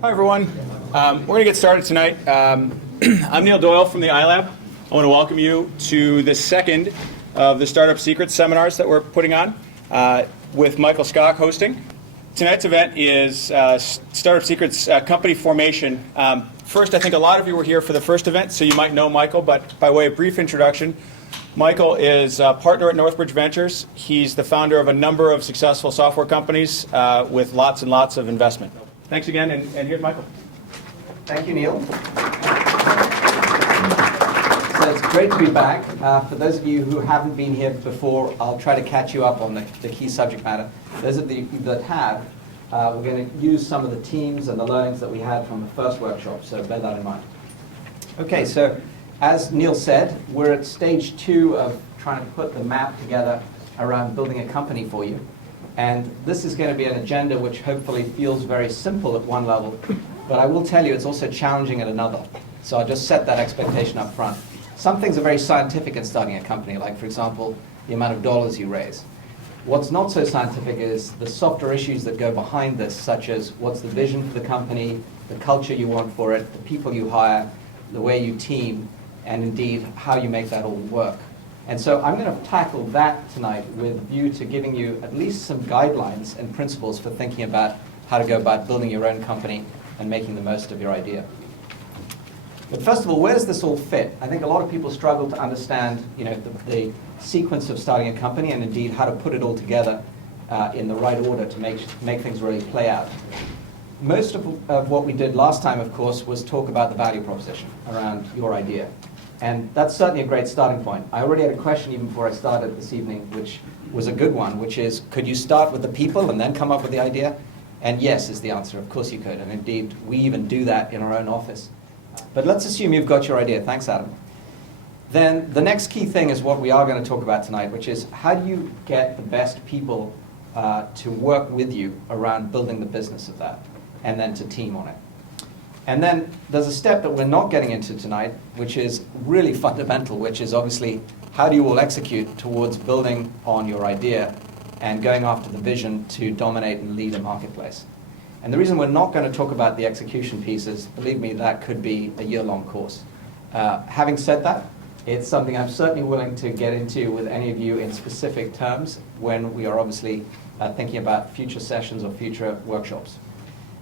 Hi, everyone. We're going to get started tonight. I'm Neil Doyle from the iLab. I want to welcome you to the second of the Startup Secrets seminars that we're putting on with Michael Skok hosting. Tonight's event is Startup Secrets company formation. First, I think a lot of you were here for the first event, so you might know Michael, but by way of brief introduction, Michael is a partner at Northbridge Ventures. He's the founder of a number of successful software companies with lots and lots of investment. Thanks again, and here's Michael. Thank you, Neil. So it's great to be back. For those of you who haven't been here before, I'll try to catch you up on the key subject matter. Those of you that have, we're going to use some of the teams and the learnings that we had from the first workshop, so bear that in mind. Okay, so as Neil said, we're at stage 2 of trying to put the map together around building a company for you. And this is going to be an agenda which hopefully feels very simple at one level, but I will tell you it's also challenging at another. So I'll just set that expectation up front. Some things are very scientific in starting a company, like, for example, the amount of dollars you raise. What's not so scientific is the softer issues that go behind this, such as what's the vision for the company, the culture you want for it, the people you hire, the way you team, and indeed how you make that all work. And so I'm going to tackle that tonight with a view to giving you at least some guidelines and principles for thinking about how to go about building your own company and making the most of your idea. But first of all, where does this all fit? I think a lot of people struggle to understand, the sequence of starting a company and indeed how to put it all together in the right order to make things really play out. Most of what we did last time, of course, was talk about the value proposition around your idea. And that's certainly a great starting point. I already had a question even before I started this evening, which was a good one, which is, could you start with the people and then come up with the idea? And yes is the answer. Of course you could. And indeed, we even do that in our own office. But let's assume you've got your idea. Thanks, Adam. Then the next key thing is what we are going to talk about tonight, which is how do you get the best people to work with you around building the business of that, and then to team on it. And then there's a step that we're not getting into tonight, which is really fundamental, which is obviously how do you all execute towards building on your idea and going after the vision to dominate and lead a marketplace. And the reason we're not going to talk about the execution piece is, believe me, that could be a year-long course. Having said that, it's something I'm certainly willing to get into with any of you in specific terms when we are obviously thinking about future sessions or future workshops.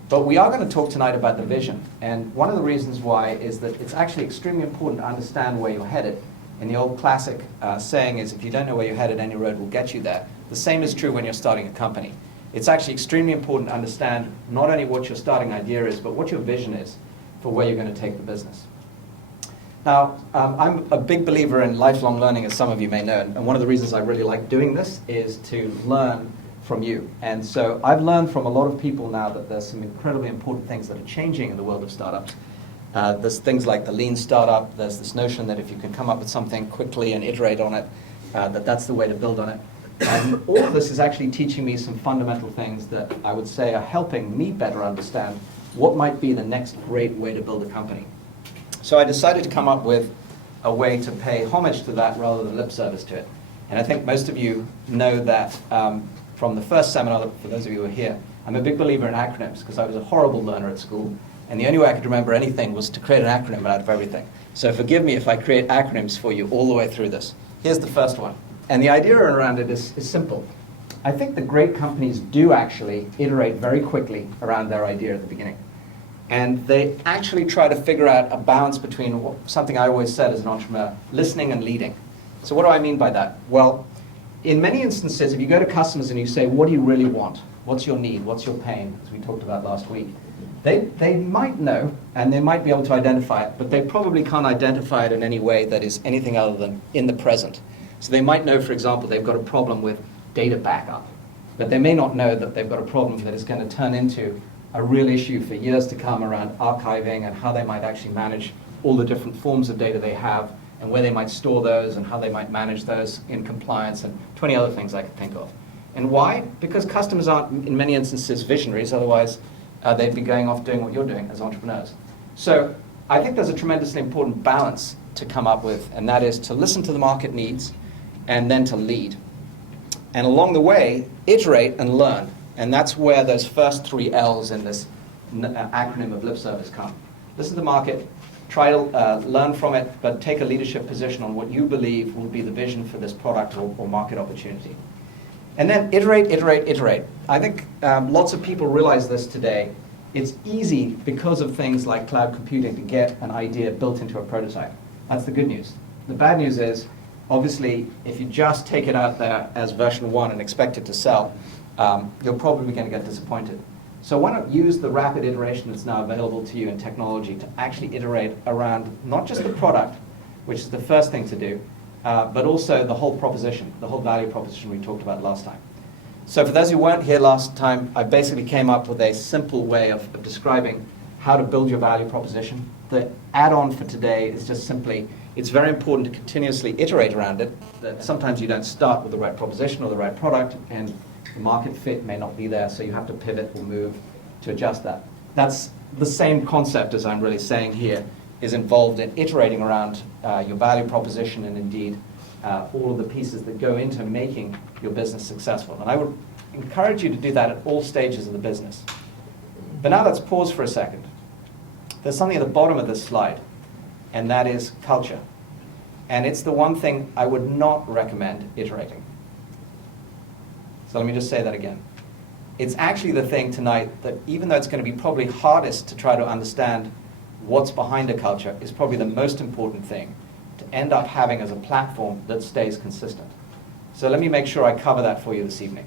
But we are going to talk tonight about the vision. And one of the reasons why is that it's actually extremely important to understand where you're headed. And the old classic saying is, if you don't know where you're headed, any road will get you there. The same is true when you're starting a company. It's actually extremely important to understand not only what your starting idea is, but what your vision is for where you're going to take the business. Now, I'm a big believer in lifelong learning, as some of you may know. And one of the reasons I really like doing this is to learn from you. And so I've learned from a lot of people now that there's some incredibly important things that are changing in the world of startups. There's things like the lean startup. There's this notion that if you can come up with something quickly and iterate on it, that's the way to build on it. And all of this is actually teaching me some fundamental things that I would say are helping me better understand what might be the next great way to build a company. So I decided to come up with a way to pay homage to that rather than lip service to it. And I think most of you know that from the first seminar, for those of you who are here, I'm a big believer in acronyms because I was a horrible learner at school, and the only way I could remember anything was to create an acronym out of everything. So forgive me if I create acronyms for you all the way through this. Here's the first one. And the idea around it is simple. I think the great companies do actually iterate very quickly around their idea at the beginning. And they actually try to figure out a balance between something I always said as an entrepreneur, listening and leading. So what do I mean by that? Well, in many instances, if you go to customers and you say, what do you really want? What's your need? What's your pain? As we talked about last week. They might know, and they might be able to identify it, but they probably can't identify it in any way that is anything other than in the present. So they might know, for example, they've got a problem with data backup, but they may not know that they've got a problem that is going to turn into a real issue for years to come around archiving and how they might actually manage all the different forms of data they have and where they might store those and how they might manage those in compliance and 20 other things I could think of. And why? Because customers aren't, in many instances, visionaries. Otherwise, they'd be going off doing what you're doing as entrepreneurs. So I think there's a tremendously important balance to come up with, and that is to listen to the market needs and then to lead. And along the way, iterate and learn. And that's where those first 3 L's in this acronym of lip service come. Listen to the market, try to learn from it, but take a leadership position on what you believe will be the vision for this product or market opportunity. And then iterate, iterate, iterate. I think lots of people realize this today. It's easy because of things like cloud computing to get an idea built into a prototype. That's the good news. The bad news is, obviously, if you just take it out there as version 1 and expect it to sell, you're probably going to get disappointed. So why not use the rapid iteration that's now available to you in technology to actually iterate around not just the product, which is the first thing to do, but also the whole proposition, the whole value proposition we talked about last time. So for those who weren't here last time, I basically came up with a simple way of describing how to build your value proposition. The add-on for today is just simply, it's very important to continuously iterate around it. That sometimes you don't start with the right proposition or the right product, and the market fit may not be there, so you have to pivot or move to adjust that. That's the same concept as I'm really saying here, is involved in iterating around your value proposition and indeed all of the pieces that go into making your business successful. And I would encourage you to do that at all stages of the business. But now let's pause for a second. There's something at the bottom of this slide, and that is culture. And it's the one thing I would not recommend iterating. So let me just say that again. It's actually the thing tonight that, even though it's going to be probably hardest to try to understand what's behind a culture, is probably the most important thing to end up having as a platform that stays consistent. So let me make sure I cover that for you this evening.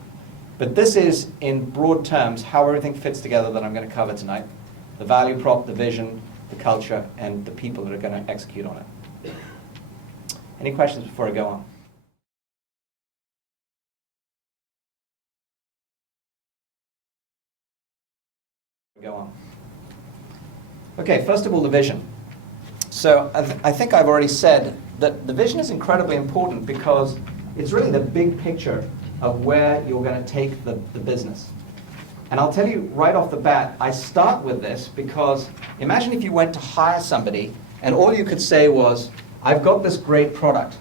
But this is, in broad terms, how everything fits together that I'm going to cover tonight. The value prop, the vision, the culture, and the people that are going to execute on it. Any questions before I go on? Okay, first of all, the vision. So I think I've already said that the vision is incredibly important because it's really the big picture of where you're going to take the business. And I'll tell you right off the bat, I start with this because imagine if you went to hire somebody and all you could say was, I've got this great product.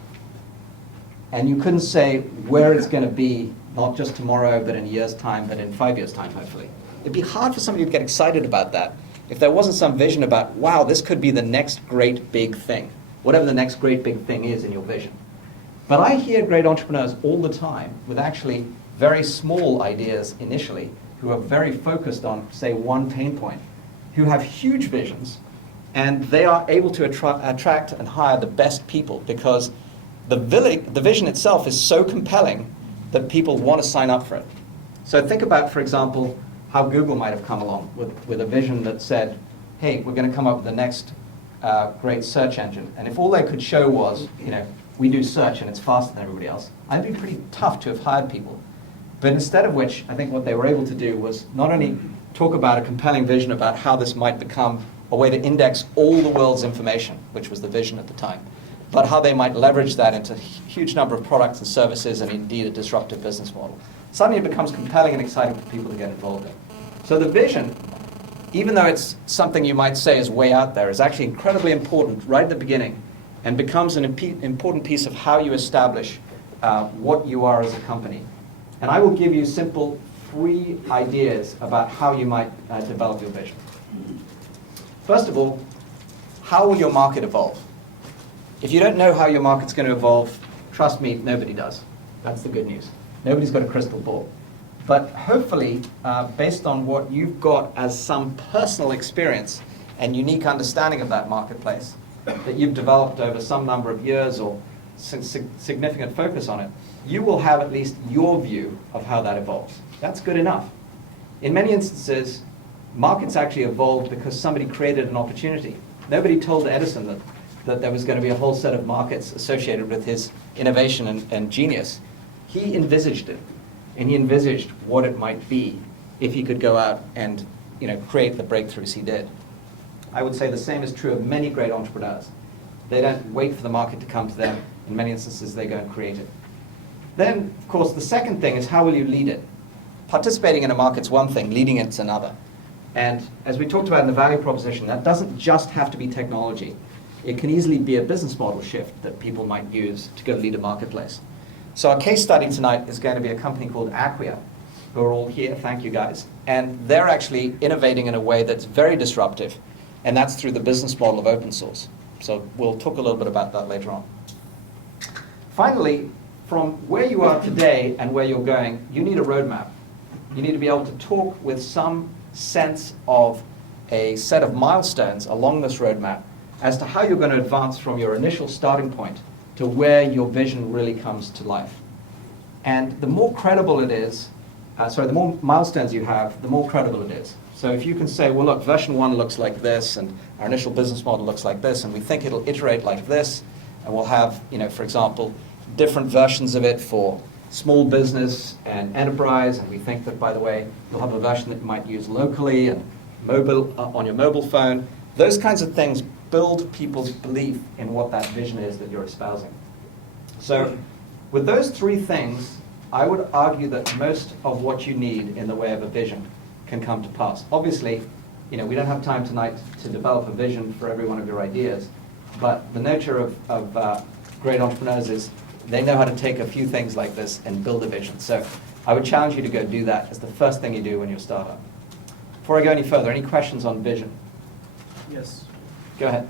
And you couldn't say where it's going to be, not just tomorrow, but in a year's time, but in 5 years' time, hopefully. It'd be hard for somebody to get excited about that if there wasn't some vision about, wow, this could be the next great big thing, whatever the next great big thing is in your vision. But I hear great entrepreneurs all the time with actually very small ideas initially, who are very focused on, say, one pain point, who have huge visions, and they are able to attract and hire the best people because the vision itself is so compelling that people want to sign up for it. So think about, for example, how Google might have come along with a vision that said, hey, we're going to come up with the next great search engine. And if all they could show was, we do search and it's faster than everybody else, I'd be pretty tough to have hired people. But instead of which, I think what they were able to do was not only talk about a compelling vision about how this might become a way to index all the world's information, which was the vision at the time, but how they might leverage that into a huge number of products and services and indeed a disruptive business model. Suddenly it becomes compelling and exciting for people to get involved in. So the vision, even though it's something you might say is way out there, is actually incredibly important right at the beginning and becomes an important piece of how you establish what you are as a company. And I will give you simple 3 ideas about how you might develop your vision. First of all, how will your market evolve? If you don't know how your market's going to evolve, trust me, nobody does. That's the good news. Nobody's got a crystal ball. But hopefully, based on what you've got as some personal experience and unique understanding of that marketplace that you've developed over some number of years or significant focus on it, you will have at least your view of how that evolves. That's good enough. In many instances, markets actually evolved because somebody created an opportunity. Nobody told Edison that there was going to be a whole set of markets associated with his innovation and genius. He envisaged it, and he envisaged what it might be if he could go out and create the breakthroughs he did. I would say the same is true of many great entrepreneurs. They don't wait for the market to come to them. In many instances, they go and create it. Then, of course, the second thing is how will you lead it? Participating in a market's one thing, leading it's another. And as we talked about in the value proposition, that doesn't just have to be technology. It can easily be a business model shift that people might use to go lead a marketplace. So our case study tonight is going to be a company called Acquia, who are all here. Thank you, guys. And they're actually innovating in a way that's very disruptive, and that's through the business model of open source. So we'll talk a little bit about that later on. Finally, from where you are today and where you're going, you need a roadmap. You need to be able to talk with some sense of a set of milestones along this roadmap as to how you're going to advance from your initial starting point to where your vision really comes to life. And the more credible it is, the more milestones you have, the more credible it is. So if you can say, well, look, version 1 looks like this, and our initial business model looks like this, and we think it'll iterate like this, and we'll have, for example, different versions of it for small business and enterprise, and we think that, by the way, you'll have a version that you might use locally and mobile on your mobile phone. Those kinds of things build people's belief in what that vision is that you're espousing. So with those three things, I would argue that most of what you need in the way of a vision can come to pass. Obviously, we don't have time tonight to develop a vision for every one of your ideas, but the nature of great entrepreneurs is they know how to take a few things like this and build a vision. So I would challenge you to go do that as the first thing you do when you're a startup. Before I go any further, any questions on vision? Yes. Go ahead.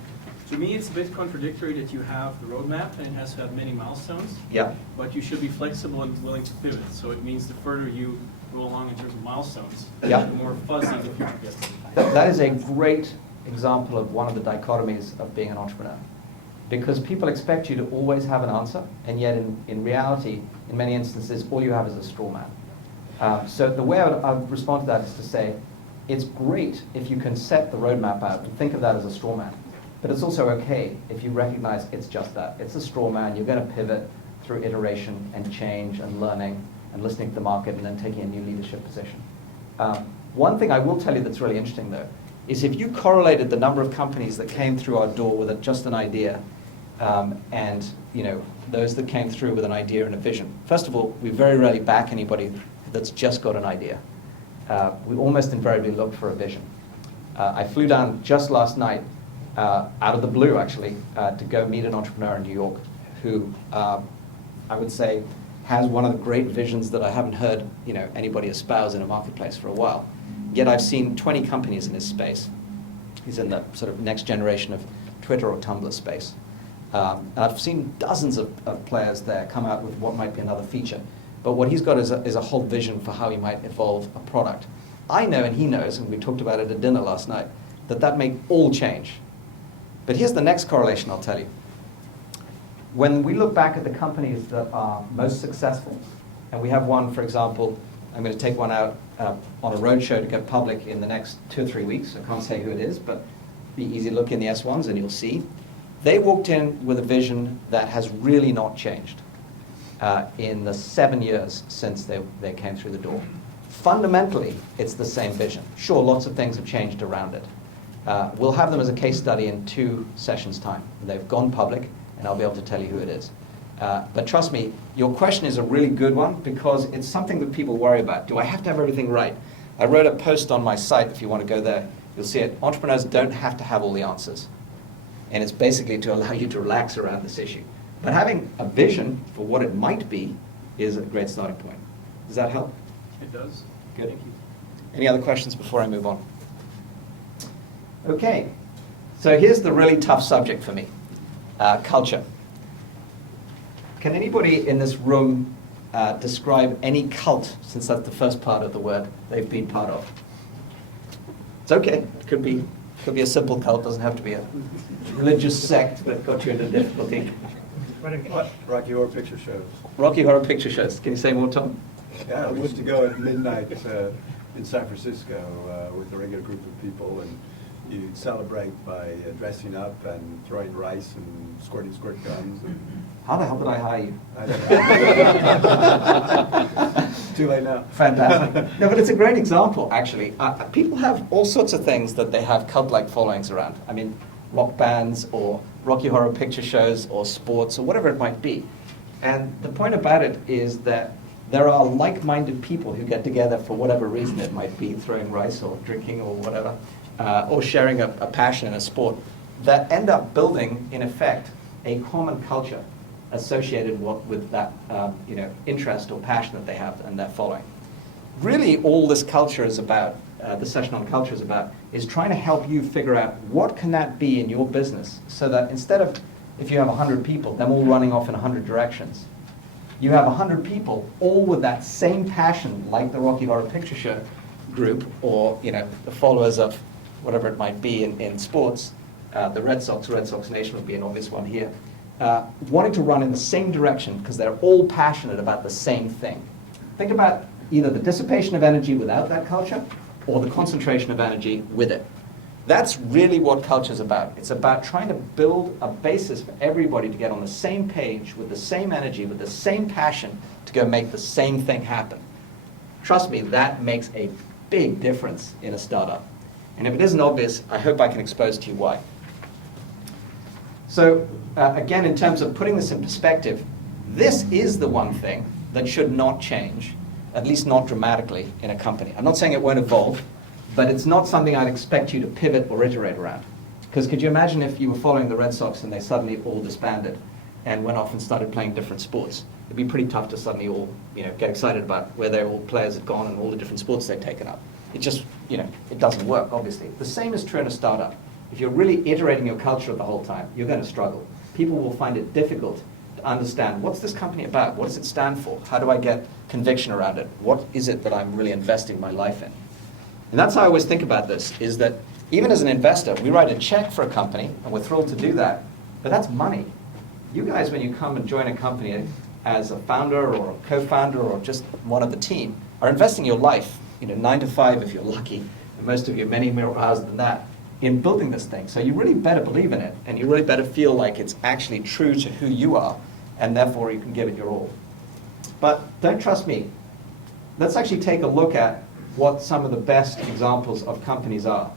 To me, it's a bit contradictory that you have the roadmap and it has to have many milestones. Yeah. But you should be flexible and willing to pivot. So it means the further you go along in terms of milestones, Yeah. the more fuzzy the future gets. That is a great example of one of the dichotomies of being an entrepreneur. Because people expect you to always have an answer, and yet in reality, in many instances, all you have is a straw man. So the way I would respond to that is to say, it's great if you can set the roadmap out and think of that as a straw man. But it's also okay if you recognize it's just that. It's a straw man. You're going to pivot through iteration and change and learning and listening to the market and then taking a new leadership position. One thing I will tell you that's really interesting, though, is if you correlated the number of companies that came through our door with just an idea and those that came through with an idea and a vision. First of all, we very rarely back anybody that's just got an idea. We almost invariably look for a vision. I flew down just last night, out of the blue actually, to go meet an entrepreneur in New York who I would say has one of the great visions that I haven't heard anybody espouse in a marketplace for a while. Yet I've seen 20 companies in his space. He's in the sort of next generation of Twitter or Tumblr space. And I've seen dozens of players there come out with what might be another feature. But what he's got is a whole vision for how he might evolve a product. I know, and he knows, and we talked about it at dinner last night, that may all change. But here's the next correlation I'll tell you. When we look back at the companies that are most successful, and we have one, for example, I'm going to take one out on a roadshow to go public in the next 2 or 3 weeks. I can't say who it is, but be easy to look in the S1s and you'll see. They walked in with a vision that has really not changed in the 7 years since they came through the door. Fundamentally, it's the same vision. Sure, lots of things have changed around it. We'll have them as a case study in 2 sessions' time. They've gone public, and I'll be able to tell you who it is. But trust me, your question is a really good one because it's something that people worry about. Do I have to have everything right? I wrote a post on my site, if you want to go there, you'll see it. Entrepreneurs don't have to have all the answers. And it's basically to allow you to relax around this issue. But having a vision for what it might be is a great starting point. Does that help? It does. Good. Thank you. Any other questions before I move on? Okay, so here's the really tough subject for me, culture. Can anybody in this room describe any cult, since that's the first part of the word, they've been part of? It's okay, it could be a simple cult, doesn't have to be a religious sect that got you into difficulty. Rocky Horror Picture Shows. Rocky Horror Picture Shows, can you say more, Tom? Yeah, we used to go at midnight in San Francisco with a regular group of people, and you'd celebrate by dressing up and throwing rice and squirt guns. And How the hell did I hire you? I don't know. Too late now. Fantastic. No, but it's a great example, actually. People have all sorts of things that they have cult-like followings around. I mean, rock bands or Rocky Horror Picture Shows or sports or whatever it might be. And the point about it is that there are like-minded people who get together for whatever reason it might be, throwing rice or drinking or whatever, or sharing a passion in a sport, that end up building, in effect, a common culture associated with that interest or passion that they have and they're following. really all this culture is about, the session on culture is about, is trying to help you figure out what can that be in your business so that instead of, if you have 100 people, them all running off in 100 directions, you have 100 people all with that same passion, like the Rocky Horror Picture Show group, or the followers of whatever it might be in sports. The Red Sox Nation would be an obvious one here. Wanting to run in the same direction because they're all passionate about the same thing. Think about either the dissipation of energy without that culture or the concentration of energy with it. That's really what culture is about. It's about trying to build a basis for everybody to get on the same page with the same energy, with the same passion to go make the same thing happen. Trust me, that makes a big difference in a startup. And if it isn't obvious, I hope I can expose to you why. So again, in terms of putting this in perspective, this is the one thing that should not change, at least not dramatically, in a company. I'm not saying it won't evolve, but it's not something I'd expect you to pivot or iterate around. Because could you imagine if you were following the Red Sox and they suddenly all disbanded and went off and started playing different sports? It'd be pretty tough to suddenly all get excited about where their all players had gone and all the different sports they'd taken up. It just, it doesn't work, obviously. The same is true in a startup. If you're really iterating your culture the whole time, you're going to struggle. People will find it difficult to understand, what's this company about? What does it stand for? How do I get conviction around it? What is it that I'm really investing my life in? And that's how I always think about this, is that even as an investor, we write a check for a company, and we're thrilled to do that, but that's money. You guys, when you come and join a company as a founder or a co-founder or just one of the team, are investing your life, 9 to 5 if you're lucky, and most of you many more hours than that, in building this thing. So you really better believe in it, and you really better feel like it's actually true to who you are, and therefore you can give it your all. But don't trust me. Let's actually take a look at what some of the best examples of companies are.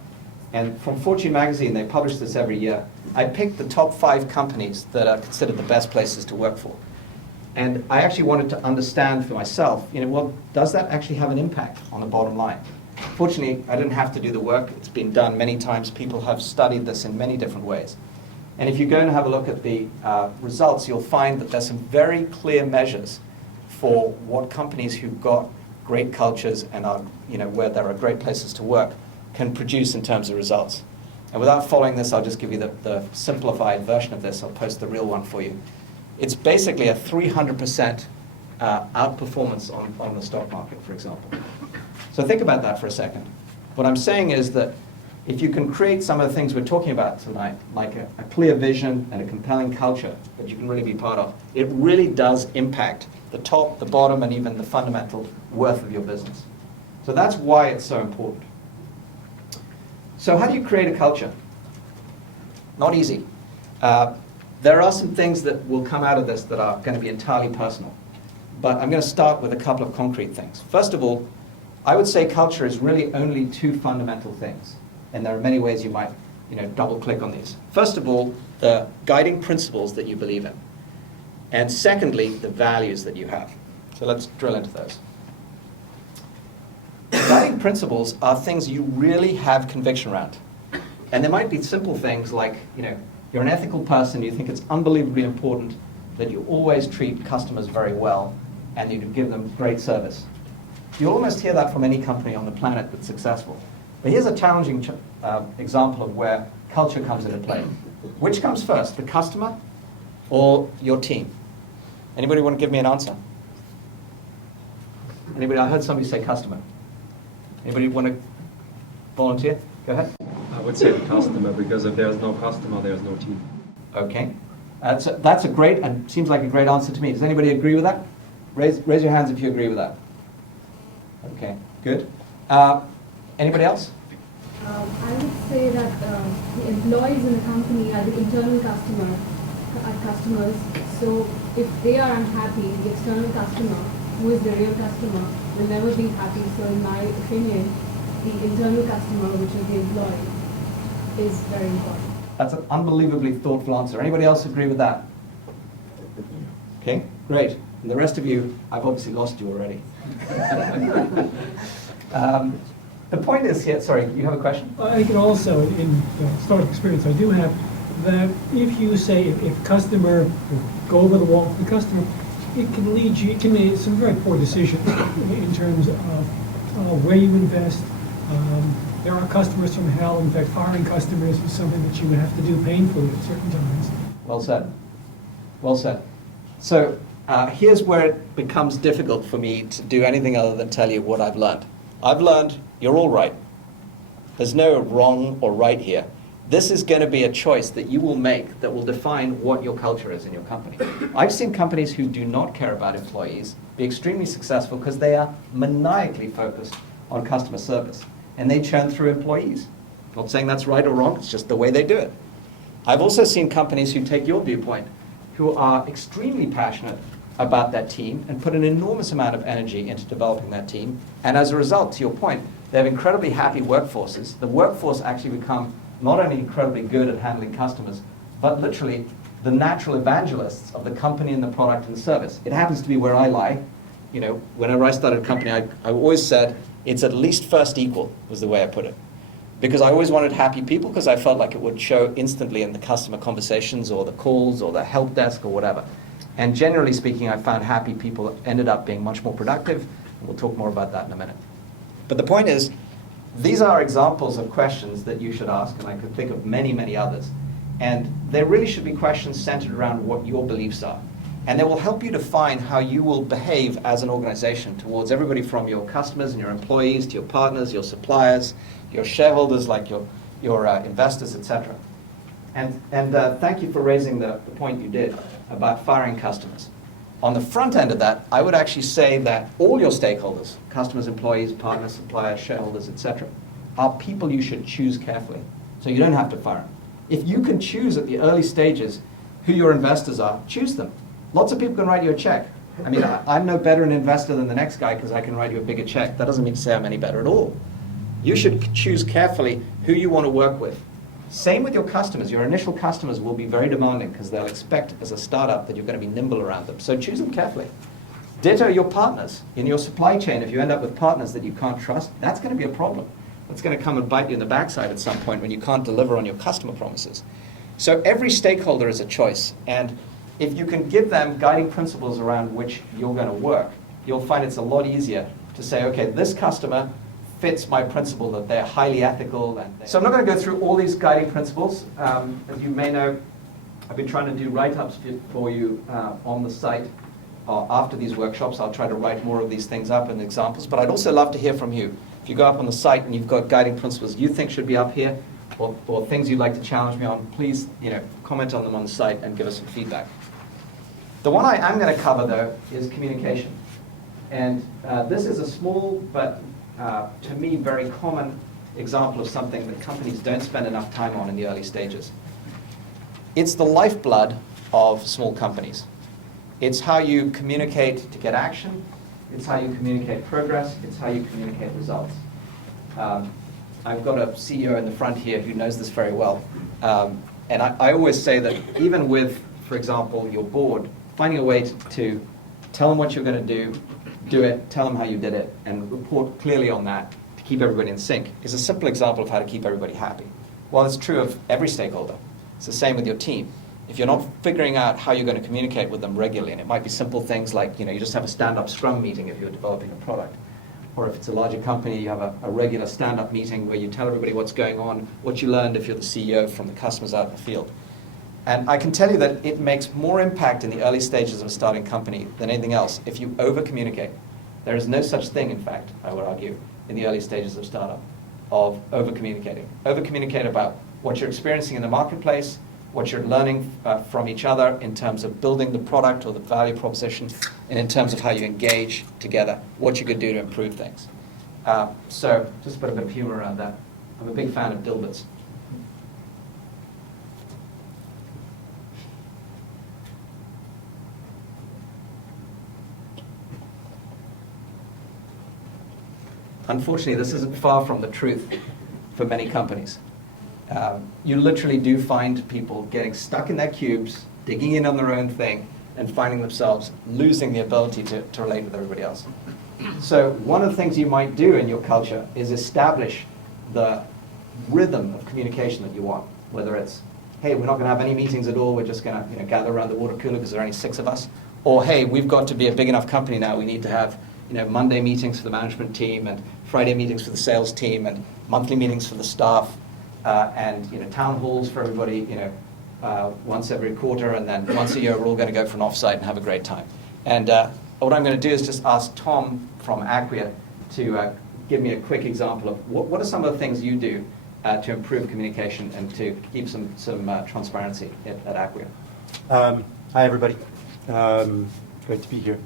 And from Fortune magazine, they publish this every year. I picked the top 5 companies that are considered the best places to work for. And I actually wanted to understand for myself, well, does that actually have an impact on the bottom line? Fortunately, I didn't have to do the work. It's been done many times. People have studied this in many different ways. And if you go and have a look at the results, you'll find that there's some very clear measures for what companies who've got great cultures and are, where there are great places to work can produce in terms of results. And without following this, I'll just give you the simplified version of this. I'll post the real one for you. It's basically a 300% outperformance on the stock market, for example. So think about that for a second. What I'm saying is that if you can create some of the things we're talking about tonight, like a clear vision and a compelling culture that you can really be part of, it really does impact the top, the bottom, and even the fundamental worth of your business. So that's why it's so important. So how do you create a culture? Not easy. There are some things that will come out of this that are going to be entirely personal. But I'm going to start with a couple of concrete things. First of all, I would say culture is really only 2 fundamental things. And there are many ways you might double click on these. First of all, the guiding principles that you believe in. And secondly, the values that you have. So let's drill into those. The guiding principles are things you really have conviction around. And there might be simple things like, you're an ethical person, you think it's unbelievably important that you always treat customers very well and you give them great service. You'll almost hear that from any company on the planet that's successful. But here's a challenging example of where culture comes into play. Which comes first, the customer or your team? Anybody want to give me an answer? Anybody? I heard somebody say customer. Anybody want to volunteer? Go ahead. I would say the customer, because if there's no customer, there's no team. Okay. That's a great, and seems like a great answer to me. Does anybody agree with that? Raise your hands if you agree with that. Okay, good. Anybody else? I would say that the employees in the company are the internal customers. So if they are unhappy, the external customer, who is the real customer, will never be happy. So in my opinion, the internal customer, which is the employee, is very important. That's an unbelievably thoughtful answer. Anybody else agree with that? Okay, great. And the rest of you, I've obviously lost you already. The point is here, sorry, you have a question? I can also, in startup experience I do have, that if you say, if customer, go over the wall for the customer, it can lead you, it can make some very poor decisions in terms of where you invest. There are customers from hell. In fact, firing customers is something that you would have to do painfully at certain times. Well said. Well said. So here's where it becomes difficult for me to do anything other than tell you what I've learned. I've learned you're all right. There's no wrong or right here. This is going to be a choice that you will make that will define what your culture is in your company. I've seen companies who do not care about employees be extremely successful because they are maniacally focused on customer service, and they churn through employees. Not saying that's right or wrong, it's just the way they do it. I've also seen companies who take your viewpoint, who are extremely passionate about that team and put an enormous amount of energy into developing that team, and as a result, to your point, they have incredibly happy workforces. The workforce actually become not only incredibly good at handling customers, but literally the natural evangelists of the company and the product and the service. It happens to be where I lie. You know, whenever I started a company, I always said it's at least first equal, was the way I put it. Because I always wanted happy people, because I felt like it would show instantly in the customer conversations or the calls or the help desk or whatever. And generally speaking, I found happy people ended up being much more productive. And we'll talk more about that in a minute. But the point is, these are examples of questions that you should ask, and I could think of many, many others. And they really should be questions centered around what your beliefs are. And they will help you define how you will behave as an organization towards everybody from your customers and your employees to your partners, your suppliers, your shareholders like your investors, etc. And thank you for raising the point you did about firing customers. On the front end of that, I would actually say that all your stakeholders, customers, employees, partners, suppliers, shareholders, etc., are people you should choose carefully. So you don't have to fire them. If you can choose at the early stages who your investors are, choose them. Lots of people can write you a check. I mean, I'm no better an investor than the next guy because I can write you a bigger check. That doesn't mean to say I'm any better at all. You should choose carefully who you want to work with. Same with your customers. Your initial customers will be very demanding because they'll expect as a startup that you're going to be nimble around them. So choose them carefully. Ditto your partners. In your supply chain, if you end up with partners that you can't trust, that's going to be a problem. That's going to come and bite you in the backside at some point when you can't deliver on your customer promises. So every stakeholder is a choice. And if you can give them guiding principles around which you're going to work, you'll find it's a lot easier to say, okay, this customer fits my principle that they're highly ethical. So I'm not going to go through all these guiding principles. As you may know, I've been trying to do write-ups for you on the site after these workshops. I'll try to write more of these things up and examples, but I'd also love to hear from you. If you go up on the site and you've got guiding principles you think should be up here, or things you'd like to challenge me on, please comment on them on the site and give us some feedback. The one I am going to cover, though, is communication. And this is a small but to me, very common example of something that companies don't spend enough time on in the early stages. It's the lifeblood of small companies. It's how you communicate to get action. It's how you communicate progress. It's how you communicate results. I've got a CEO in the front here who knows this very well. And I always say that even with, for example, your board, finding a way to tell them what you're going to do it, tell them how you did it, and report clearly on that to keep everybody in sync is a simple example of how to keep everybody happy. Well, it's true of every stakeholder. It's the same with your team. If you're not figuring out how you're going to communicate with them regularly, and it might be simple things like, you just have a stand-up scrum meeting if you're developing a product. Or if it's a larger company, you have a regular stand-up meeting where you tell everybody what's going on, what you learned if you're the CEO from the customers out in the field. And I can tell you that it makes more impact in the early stages of a starting company than anything else if you over-communicate. There is no such thing, in fact, I would argue, in the early stages of startup, of over-communicating. Over-communicate about what you're experiencing in the marketplace, what you're learning from each other in terms of building the product or the value proposition, and in terms of how you engage together, what you could do to improve things. So just put a bit of humor around that. I'm a big fan of Dilbert's. Unfortunately, this isn't far from the truth for many companies. You literally do find people getting stuck in their cubes, digging in on their own thing, and finding themselves losing the ability to relate with everybody else. So one of the things you might do in your culture is establish the rhythm of communication that you want, whether it's, hey, we're not going to have any meetings at all, we're just going to gather around the water cooler because there are only 6 of us, or hey, we've got to be a big enough company now, we need to have Monday meetings for the management team, and Friday meetings for the sales team, and monthly meetings for the staff, and town halls for everybody, once every quarter, and then once a year we're all going to go for an offsite and have a great time. And what I'm going to do is just ask Tom from Acquia to give me a quick example of what are some of the things you do to improve communication and to keep some transparency at Acquia. Hi, everybody. Great to be here.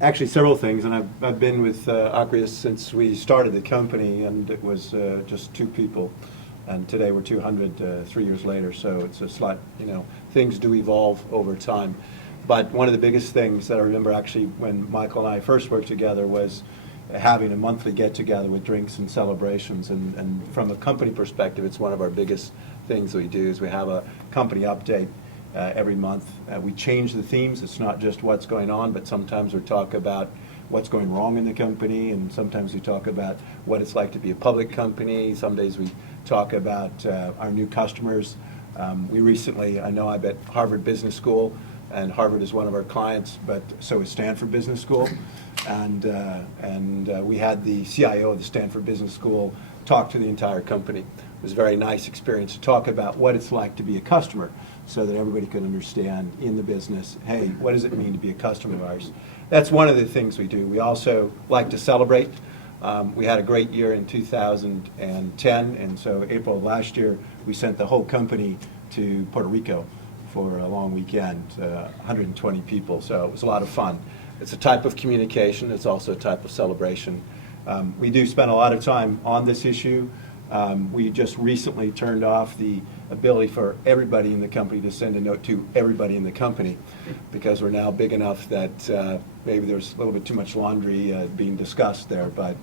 Actually, several things, and I've been with Acquia since we started the company, and it was just 2 people, and today we're 200 3 years later. So it's a slight, things do evolve over time. But one of the biggest things that I remember actually when Michael and I first worked together was having a monthly get-together with drinks and celebrations. And from a company perspective, it's one of our biggest things that we do is we have a company update every month. We change the themes. It's not just what's going on, but sometimes we talk about what's going wrong in the company, and sometimes we talk about what it's like to be a public company. Some days we talk about our new customers. We recently, I know I'm at Harvard Business School, and Harvard is one of our clients, but so is Stanford Business School. And we had the CIO of the Stanford Business School talk to the entire company. It was a very nice experience to talk about what it's like to be a customer so that everybody could understand in the business, hey, what does it mean to be a customer of ours? That's one of the things we do. We also like to celebrate. We had a great year in 2010, and so April of last year, we sent the whole company to Puerto Rico for a long weekend, 120 people, so it was a lot of fun. It's a type of communication. It's also a type of celebration. We do spend a lot of time on this issue. We just recently turned off the ability for everybody in the company to send a note to everybody in the company because we're now big enough that maybe there's a little bit too much laundry being discussed there, but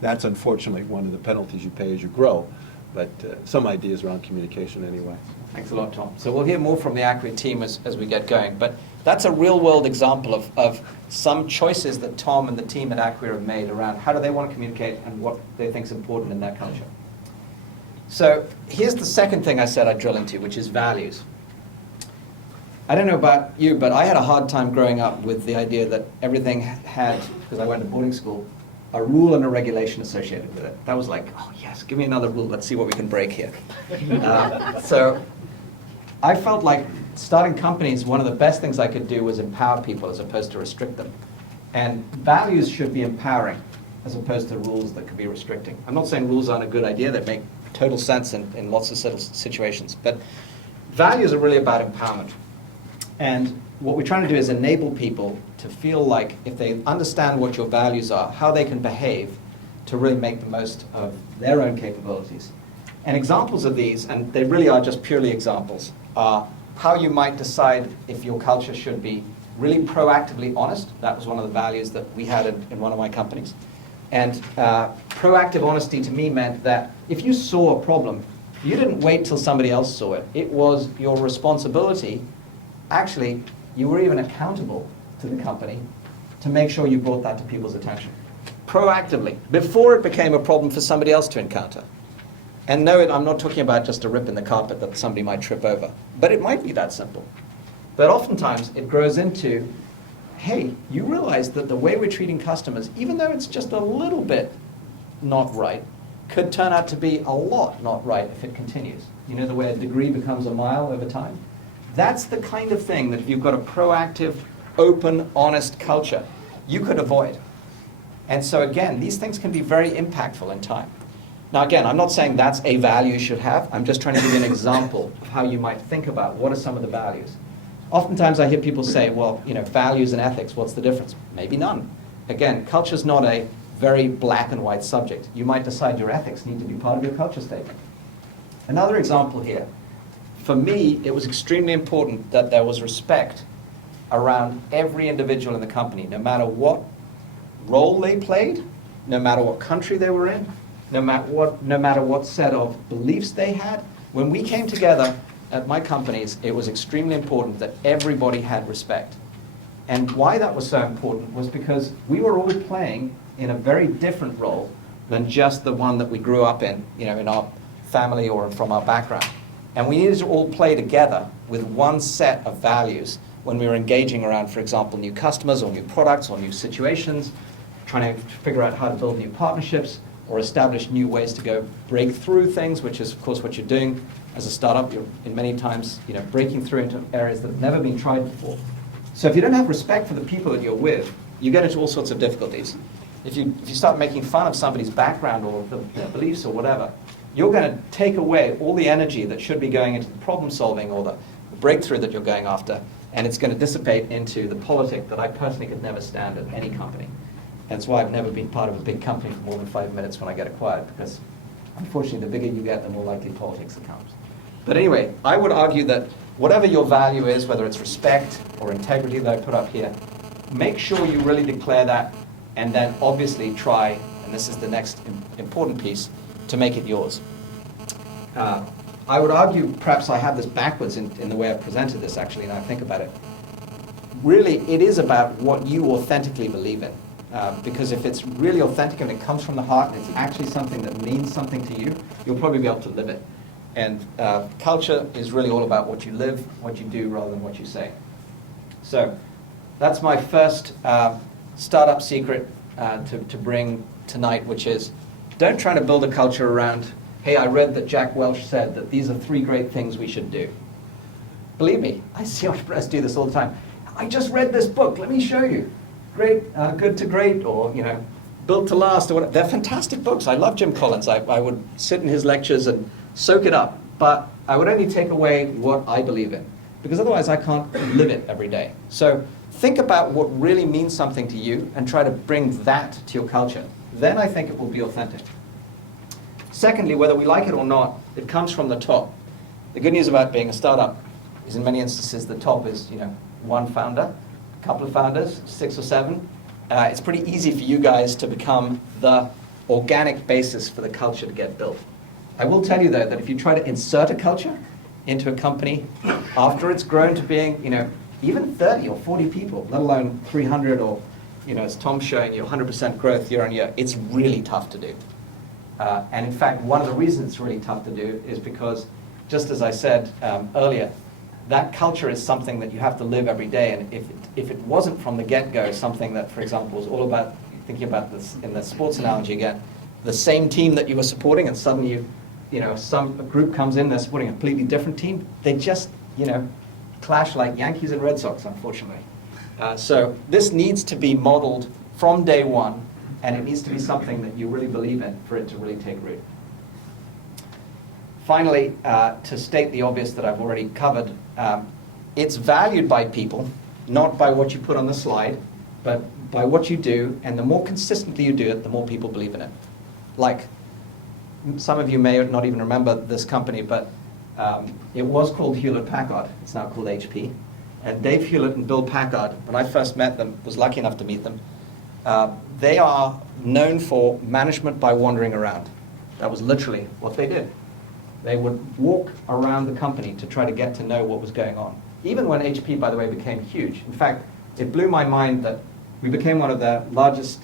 that's unfortunately one of the penalties you pay as you grow. But some ideas around communication anyway. Thanks a lot, Tom. So we'll hear more from the Acquia team as we get going. But that's a real-world example of some choices that Tom and the team at Acquia have made around how do they want to communicate and what they think is important in their culture. So here's the second thing I said I'd drill into, which is values. I don't know about you, but I had a hard time growing up with the idea that everything had, because I went to boarding school, a rule and a regulation associated with it. That was like, oh yes, give me another rule, let's see what we can break here. So I felt like starting companies, one of the best things I could do was empower people as opposed to restrict them. And values should be empowering as opposed to rules that could be restricting. I'm not saying rules aren't a good idea, they make total sense in lots of situations, but values are really about empowerment. And what we're trying to do is enable people to feel like if they understand what your values are, how they can behave to really make the most of their own capabilities. And examples of these, and they really are just purely examples, are how you might decide if your culture should be really proactively honest. That was one of the values that we had in one of my companies. And proactive honesty to me meant that if you saw a problem, you didn't wait till somebody else saw it. It was your responsibility. Actually, you were even accountable to the company to make sure you brought that to people's attention. Proactively, before it became a problem for somebody else to encounter. And no, I'm not talking about just a rip in the carpet that somebody might trip over, but it might be that simple. But oftentimes it grows into, hey, you realize that the way we're treating customers, even though it's just a little bit not right, could turn out to be a lot not right if it continues. You know the way a degree becomes a mile over time? That's the kind of thing that if you've got a proactive, open, honest culture, you could avoid. And so again, these things can be very impactful in time. Now again, I'm not saying that's a value you should have. I'm just trying to give you an example of how you might think about what are some of the values. Oftentimes I hear people say, well, values and ethics, what's the difference? Maybe none. Again, culture's not a very black and white subject. You might decide your ethics need to be part of your culture statement. Another example here. For me, it was extremely important that there was respect around every individual in the company, no matter what role they played, no matter what country they were in, no matter what set of beliefs they had. When we came together at my companies, it was extremely important that everybody had respect. And why that was so important was because we were all playing in a very different role than just the one that we grew up in our family or from our background. And we needed to all play together with one set of values when we were engaging around, for example, new customers or new products or new situations, trying to figure out how to build new partnerships or establish new ways to go break through things, which is, of course, what you're doing as a startup. You're, in many times, breaking through into areas that have never been tried before. So if you don't have respect for the people that you're with, you get into all sorts of difficulties. If you start making fun of somebody's background or their beliefs or whatever, you're going to take away all the energy that should be going into the problem solving or the breakthrough that you're going after, and it's going to dissipate into the politic that I personally could never stand at any company. And that's why I've never been part of a big company for more than 5 minutes when I get acquired, because unfortunately the bigger you get, the more likely politics becomes. But anyway, I would argue that whatever your value is, whether it's respect or integrity that I put up here, make sure you really declare that, and then obviously try, and this is the next important piece, to make it yours. I would argue, perhaps I have this backwards in the way I've presented this actually, now I think about it. Really, it is about what you authentically believe in. Because if it's really authentic and it comes from the heart and it's actually something that means something to you, you'll probably be able to live it. And culture is really all about what you live, what you do, rather than what you say. So that's my first startup secret to bring tonight, which is don't try to build a culture around, hey, I read that Jack Welch said that these are 3 great things we should do. Believe me, I see entrepreneurs do this all the time. I just read this book, let me show you. Great, Good to Great, or Built to Last, or whatever. They're fantastic books. I love Jim Collins. I would sit in his lectures and soak it up, but I would only take away what I believe in, because otherwise I can't live it every day. So think about what really means something to you and try to bring that to your culture. Then I think it will be authentic. Secondly, whether we like it or not, it comes from the top. The good news about being a startup is in many instances the top is one founder, a couple of founders, 6 or 7. It's pretty easy for you guys to become the organic basis for the culture to get built. I will tell you though that if you try to insert a culture into a company after it's grown to being even 30 or 40 people, let alone 300 or as Tom's showing you 100% growth year on year, it's really tough to do. And in fact, one of the reasons it's really tough to do is because, just as I said earlier, that culture is something that you have to live every day. And if it wasn't from the get-go something that, for example, was all about, thinking about this in the sports analogy again, the same team that you were supporting and suddenly a group comes in, they're supporting a completely different team, they just, clash like Yankees and Red Sox, unfortunately. So this needs to be modeled from day one, and it needs to be something that you really believe in for it to really take root. Finally, to state the obvious that I've already covered, it's valued by people, not by what you put on the slide, but by what you do, and the more consistently you do it, the more people believe in it. Like, some of you may not even remember this company, but it was called Hewlett-Packard. It's now called HP. And Dave Hewlett and Bill Packard, when I first met them, was lucky enough to meet them, they are known for management by wandering around. That was literally what they did. They would walk around the company to try to get to know what was going on. Even when HP, by the way, became huge. In fact, it blew my mind that we became one of the largest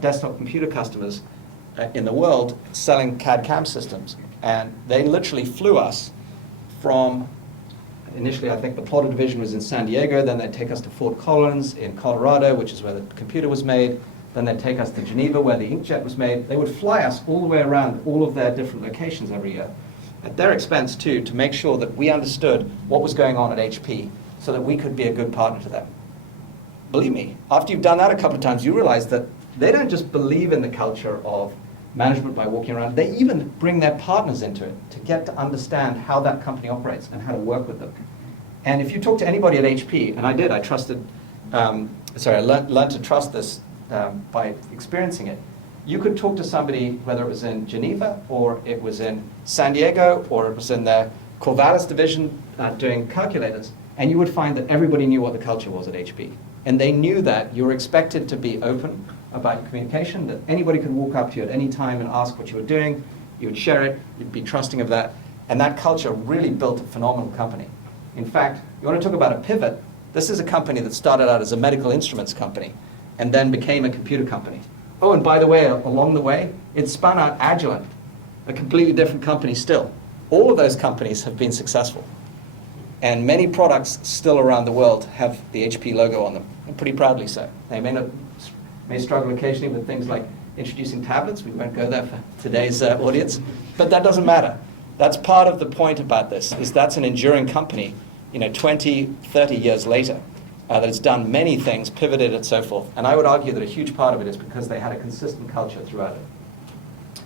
desktop computer customers in the world selling CAD/CAM systems. And they literally flew us from, initially I think the plotter division was in San Diego, then they'd take us to Fort Collins in Colorado, which is where the computer was made, then they'd take us to Geneva where the inkjet was made. They would fly us all the way around all of their different locations every year, at their expense too, to make sure that we understood what was going on at HP so that we could be a good partner to them. Believe me, after you've done that a couple of times, you realize that they don't just believe in the culture of management by walking around, they even bring their partners into it to get to understand how that company operates and how to work with them. And if you talk to anybody at HP, and I did, I learned to trust this by experiencing it. You could talk to somebody, whether it was in Geneva, or it was in San Diego, or it was in their Corvallis division doing calculators, and you would find that everybody knew what the culture was at HP. And they knew that you were expected to be open about your communication, that anybody could walk up to you at any time and ask what you were doing, you would share it, you'd be trusting of that, and that culture really built a phenomenal company. In fact, you want to talk about a pivot, this is a company that started out as a medical instruments company and then became a computer company. Oh, and by the way, along the way, it spun out Agilent, a completely different company still. All of those companies have been successful. And many products still around the world have the HP logo on them, and pretty proudly so. They may struggle occasionally with things like introducing tablets. We won't go there for today's audience, but that doesn't matter. That's part of the point about this, is that's an enduring company, 20, 30 years later, that has done many things, pivoted and so forth. And I would argue that a huge part of it is because they had a consistent culture throughout it.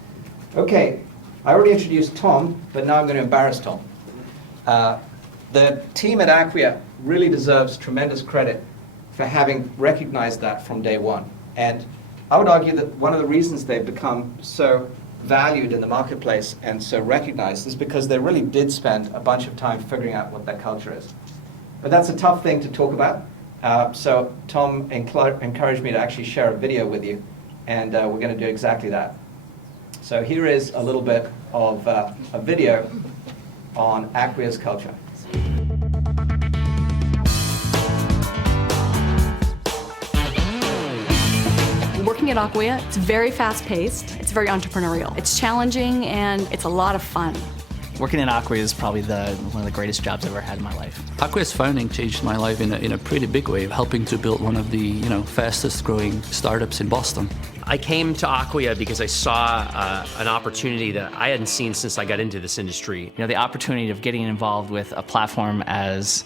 Okay, I already introduced Tom, but now I'm going to embarrass Tom. The team at Acquia really deserves tremendous credit for having recognized that from day one. And I would argue that one of the reasons they've become so valued in the marketplace and so recognized is because they really did spend a bunch of time figuring out what their culture is. But that's a tough thing to talk about. So Tom encouraged me to actually share a video with you, and we're going to do exactly that. So here is a little bit of a video on Acquia's culture. Working at Acquia, it's very fast-paced, it's very entrepreneurial. It's challenging and it's a lot of fun. Working at Acquia is probably one of the greatest jobs I've ever had in my life. Acquia's founding changed my life in a pretty big way, helping to build one of the fastest growing startups in Boston. I came to Acquia because I saw an opportunity that I hadn't seen since I got into this industry. The opportunity of getting involved with a platform as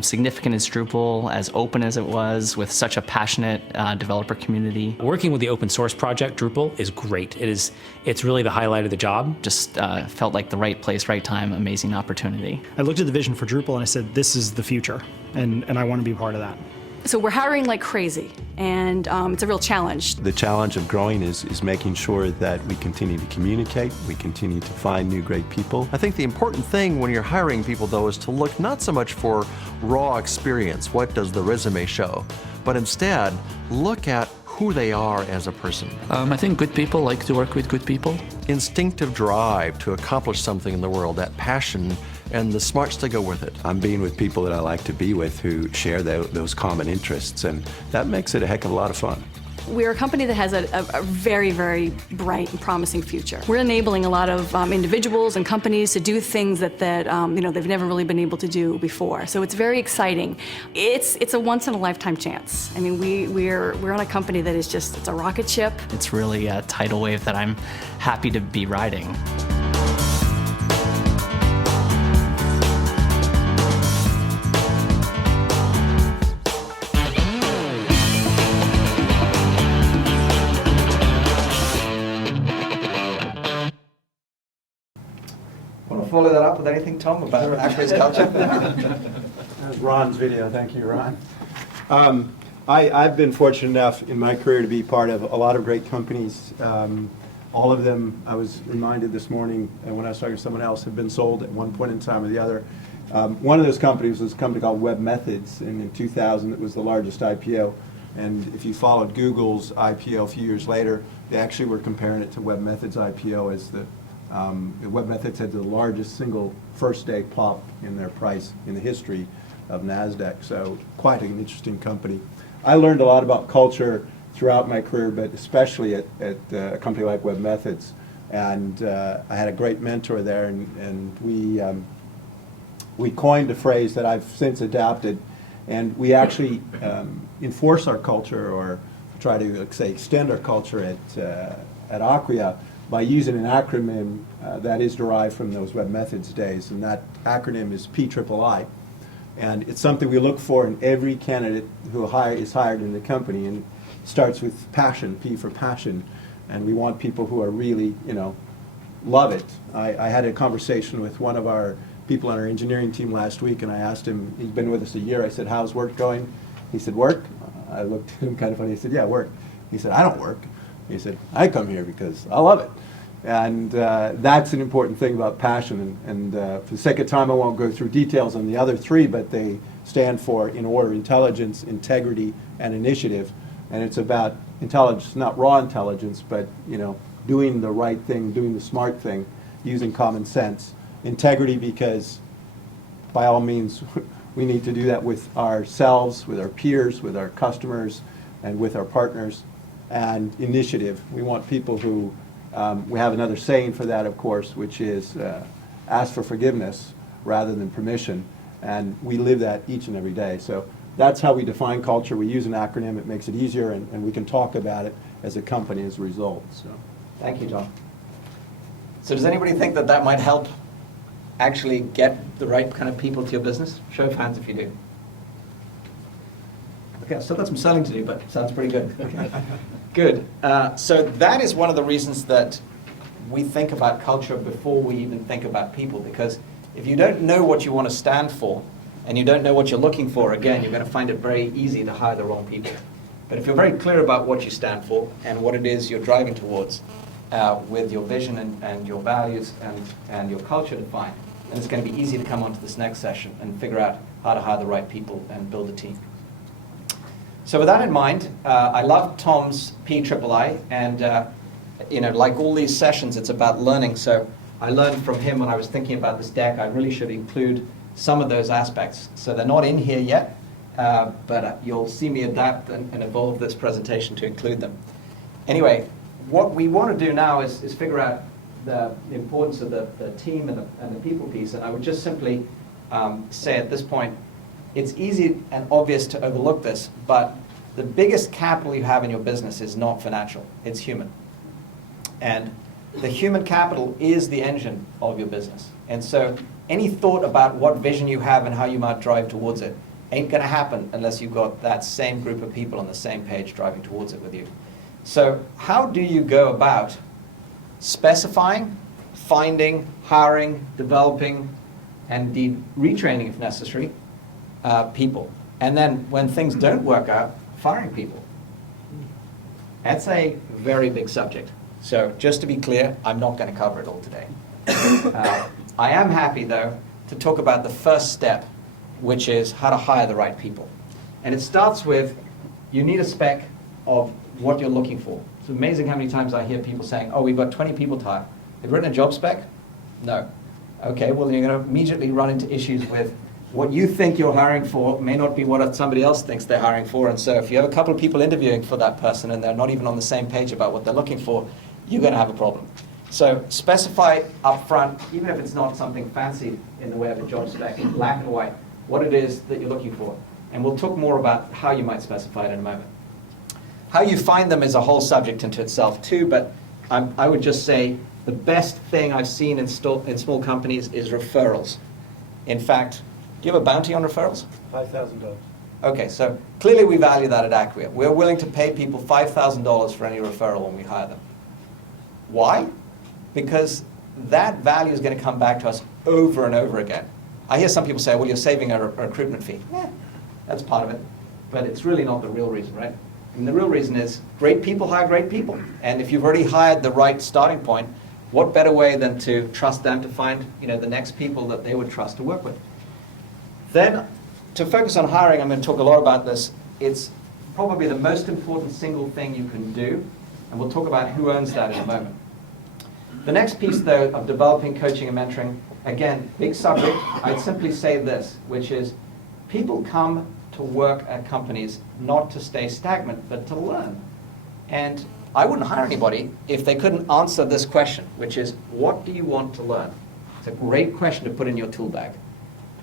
significant as Drupal, as open as it was, with such a passionate developer community. Working with the open source project, Drupal, is great. It's really the highlight of the job. Just felt like the right place, right time, amazing opportunity. I looked at the vision for Drupal and I said, this is the future, and I want to be part of that. So we're hiring like crazy, and it's a real challenge. The challenge of growing is making sure that we continue to communicate, we continue to find new great people. I think the important thing when you're hiring people, though, is to look not so much for raw experience, what does the resume show, but instead look at who they are as a person. I think good people like to work with good people. Instinctive drive to accomplish something in the world, that passion and the smarts to go with it. I'm being with people that I like to be with who share those common interests, and that makes it a heck of a lot of fun. We're a company that has a very, very bright and promising future. We're enabling a lot of individuals and companies to do things that they've never really been able to do before. So it's very exciting. It's a once-in-a-lifetime chance. I mean, we're on a company that is just, it's a rocket ship. It's really a tidal wave that I'm happy to be riding. Want to follow that up with anything, Tom, about Acquia's culture? That's Ron's video. Thank you, Ron. I've been fortunate enough in my career to be part of a lot of great companies. All of them, I was reminded this morning when I was talking to someone else, have been sold at one point in time or the other. One of those companies was a company called Web Methods, and in 2000 it was the largest IPO. And if you followed Google's IPO a few years later, they actually were comparing it to Web Methods' IPO as the Web Methods had the largest single first-day pop in their price in the history of NASDAQ, so quite an interesting company. I learned a lot about culture throughout my career, but especially at a company like Web Methods. And I had a great mentor there, and we coined a phrase that I've since adapted, and we actually enforce our culture, or try to, say, extend our culture at Acquia by using an acronym that is derived from those Web Methods days, and that acronym is PIII. And it's something we look for in every candidate who is hired in the company, and it starts with passion, P for passion, and we want people who are really, love it. I had a conversation with one of our people on our engineering team last week, and I asked him, he's been with us a year, I said, how's work going? He said, work? I looked at him kind of funny, he said, yeah, work. He said, I don't work. He said, I come here because I love it. And that's an important thing about passion. And for the sake of time, I won't go through details on the other three, but they stand for, in order, intelligence, integrity, and initiative. And it's about intelligence, not raw intelligence, but doing the right thing, doing the smart thing, using common sense. Integrity, because by all means, we need to do that with ourselves, with our peers, with our customers, and with our partners. And initiative, we want people who, we have another saying for that, of course, which is ask for forgiveness rather than permission. And we live that each and every day. So that's how we define culture. We use an acronym. It makes it easier, and we can talk about it as a company as a result. So. Thank you, John. So does anybody think that that might help actually get the right kind of people to your business? Show of hands if you do. Okay, I've still got some selling to do, but sounds pretty good. Okay. Good. So that is one of the reasons that we think about culture before we even think about people, because if you don't know what you want to stand for, and you don't know what you're looking for, again, you're going to find it very easy to hire the wrong people. But if you're very clear about what you stand for and what it is you're driving towards, with your vision and your values and your culture defined, then it's going to be easy to come on to this next session and figure out how to hire the right people and build a team. So with that in mind, I love Tom's PIII, and like all these sessions, it's about learning. So I learned from him when I was thinking about this deck. I really should include some of those aspects. So they're not in here yet, but you'll see me adapt and evolve this presentation to include them. Anyway, what we want to do now is figure out the importance of the team and the people piece. And I would just simply say at this point, it's easy and obvious to overlook this, but the biggest capital you have in your business is not financial, it's human. And the human capital is the engine of your business. And so any thought about what vision you have and how you might drive towards it ain't going to happen unless you've got that same group of people on the same page driving towards it with you. So how do you go about specifying, finding, hiring, developing, and indeed retraining if necessary, people? And then when things don't work out, firing people. That's a very big subject. So just to be clear, I'm not going to cover it all today. I am happy, though, to talk about the first step, which is how to hire the right people. And it starts with, you need a spec of what you're looking for. It's amazing how many times I hear people saying, oh, we've got 20 people to hire. They've written a job spec? No. Okay, well, you're going to immediately run into issues with what you think you're hiring for may not be what somebody else thinks they're hiring for. And so if you have a couple of people interviewing for that person and they're not even on the same page about what they're looking for, you're going to have a problem. So specify up front, even if it's not something fancy in the way of a job spec, in black and white, what it is that you're looking for. And we'll talk more about how you might specify it in a moment. How you find them is a whole subject into itself too, but I would just say the best thing I've seen in small companies is referrals. In fact, do you have a bounty on referrals? $5,000. Okay, so clearly we value that at Acquia. We're willing to pay people $5,000 for any referral when we hire them. Why? Because that value is going to come back to us over and over again. I hear some people say, well, you're saving a recruitment fee. Yeah, that's part of it. But it's really not the real reason, right? And the real reason is great people hire great people. And if you've already hired the right starting point, what better way than to trust them to find the next people that they would trust to work with? Then, to focus on hiring, I'm going to talk a lot about this. It's probably the most important single thing you can do, and we'll talk about who owns that in a moment. The next piece, though, of developing, coaching, and mentoring, again, big subject, I'd simply say this, which is people come to work at companies not to stay stagnant, but to learn. And I wouldn't hire anybody if they couldn't answer this question, which is, what do you want to learn? It's a great question to put in your tool bag.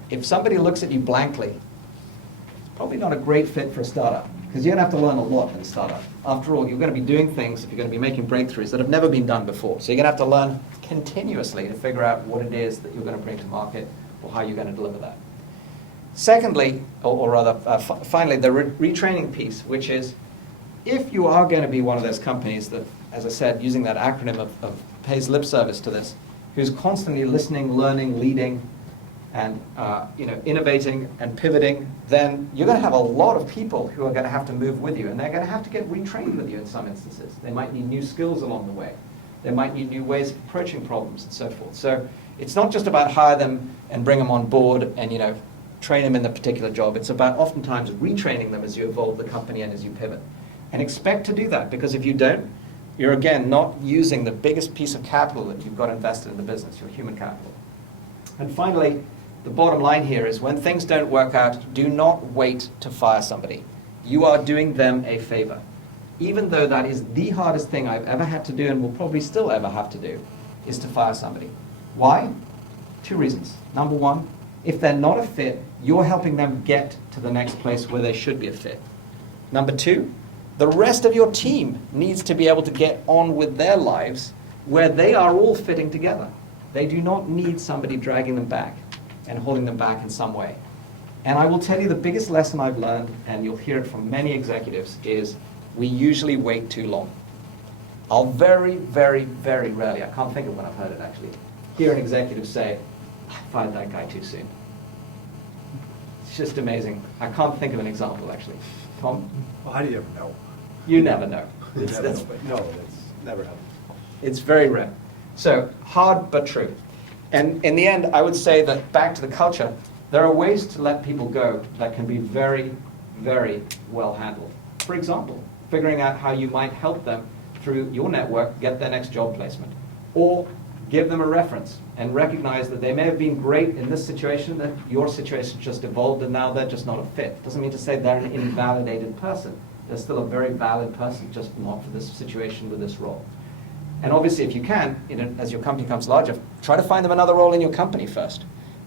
If somebody looks at you blankly, it's probably not a great fit for a startup, because you're going to have to learn a lot in a startup. After all, you're going to be doing things, if you're going to be making breakthroughs that have never been done before. So you're going to have to learn continuously to figure out what it is that you're going to bring to market or how you're going to deliver that. Secondly, or rather, finally, the retraining piece, which is, if you are going to be one of those companies that, as I said, using that acronym of pays lip service to this, who's constantly listening, learning, leading, and innovating and pivoting, then you're going to have a lot of people who are going to have to move with you, and they're going to have to get retrained with you in some instances. They might need new skills along the way. They might need new ways of approaching problems and so forth. So it's not just about hire them and bring them on board and train them in the particular job. It's about oftentimes retraining them as you evolve the company and as you pivot. And expect to do that, because if you don't, you're again not using the biggest piece of capital that you've got invested in the business, your human capital. And finally, the bottom line here is when things don't work out, do not wait to fire somebody. You are doing them a favor. Even though that is the hardest thing I've ever had to do and will probably still ever have to do, is to fire somebody. Why? Two reasons. Number one, If they're not a fit, you're helping them get to the next place where they should be a fit. Number two, the rest of your team needs to be able to get on with their lives where they are all fitting together. They do not need somebody dragging them back and holding them back in some way. And I will tell you the biggest lesson I've learned, and you'll hear it from many executives, is we usually wait too long. I'll very, very, very rarely, I can't think of when I've heard it actually, hear an executive say, I fired that guy too soon. It's just amazing. I can't think of an example actually. Tom? Well, how do you ever know? You never know. You It's, never that's, know, but no, that's never happened. it's very rare. So, hard but true. And in the end, I would say that back to the culture, there are ways to let people go that can be very, very well handled. For example, figuring out how you might help them through your network get their next job placement. Or give them a reference and recognize that they may have been great in this situation, that your situation just evolved and now they're just not a fit. Doesn't mean to say they're an invalidated person. They're still a very valid person, just not for this situation with this role. And obviously, if you can, as your company becomes larger, try to find them another role in your company first.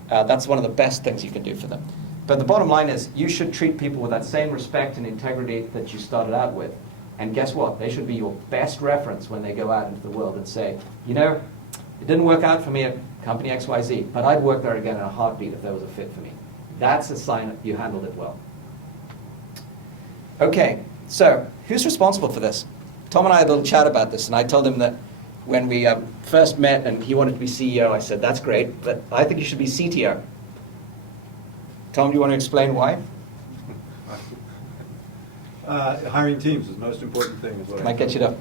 That's one of the best things you can do for them. But the bottom line is, you should treat people with that same respect and integrity that you started out with. And guess what? They should be your best reference when they go out into the world and say, you know, it didn't work out for me at company XYZ, but I'd work there again in a heartbeat if there was a fit for me. That's a sign that you handled it well. Okay, so who's responsible for this? Tom and I had a little chat about this, and I told him that when we first met and he wanted to be CEO, I said, that's great, but I think you should be CTO. Tom, do you want to explain why? Hiring teams is the most important thing. Is what Can I get you to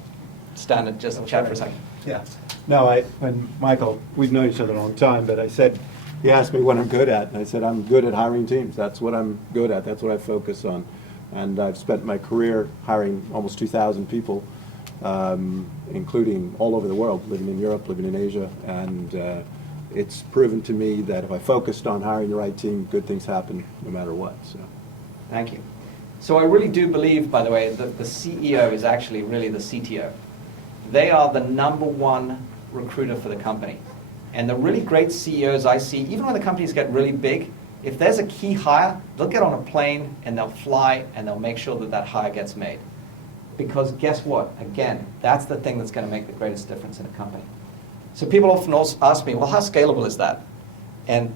stand and just chat for a second? Yeah. No, and Michael, we've known each other a long time, but I said, he asked me what I'm good at, and I said, I'm good at hiring teams. That's what I'm good at. That's what I focus on. And I've spent my career hiring almost 2,000 people, including all over the world, living in Europe, living in Asia, and it's proven to me that if I focused on hiring the right team, good things happen no matter what. So, thank you. So I really do believe, by the way, that the CEO is actually really the CTO. They are the #1 recruiter for the company. And the really great CEOs I see, even when the companies get really big, if there's a key hire, they'll get on a plane and they'll fly and they'll make sure that that hire gets made. Because guess what? Again, that's the thing that's going to make the greatest difference in a company. So people often also ask me, well, how scalable is that? And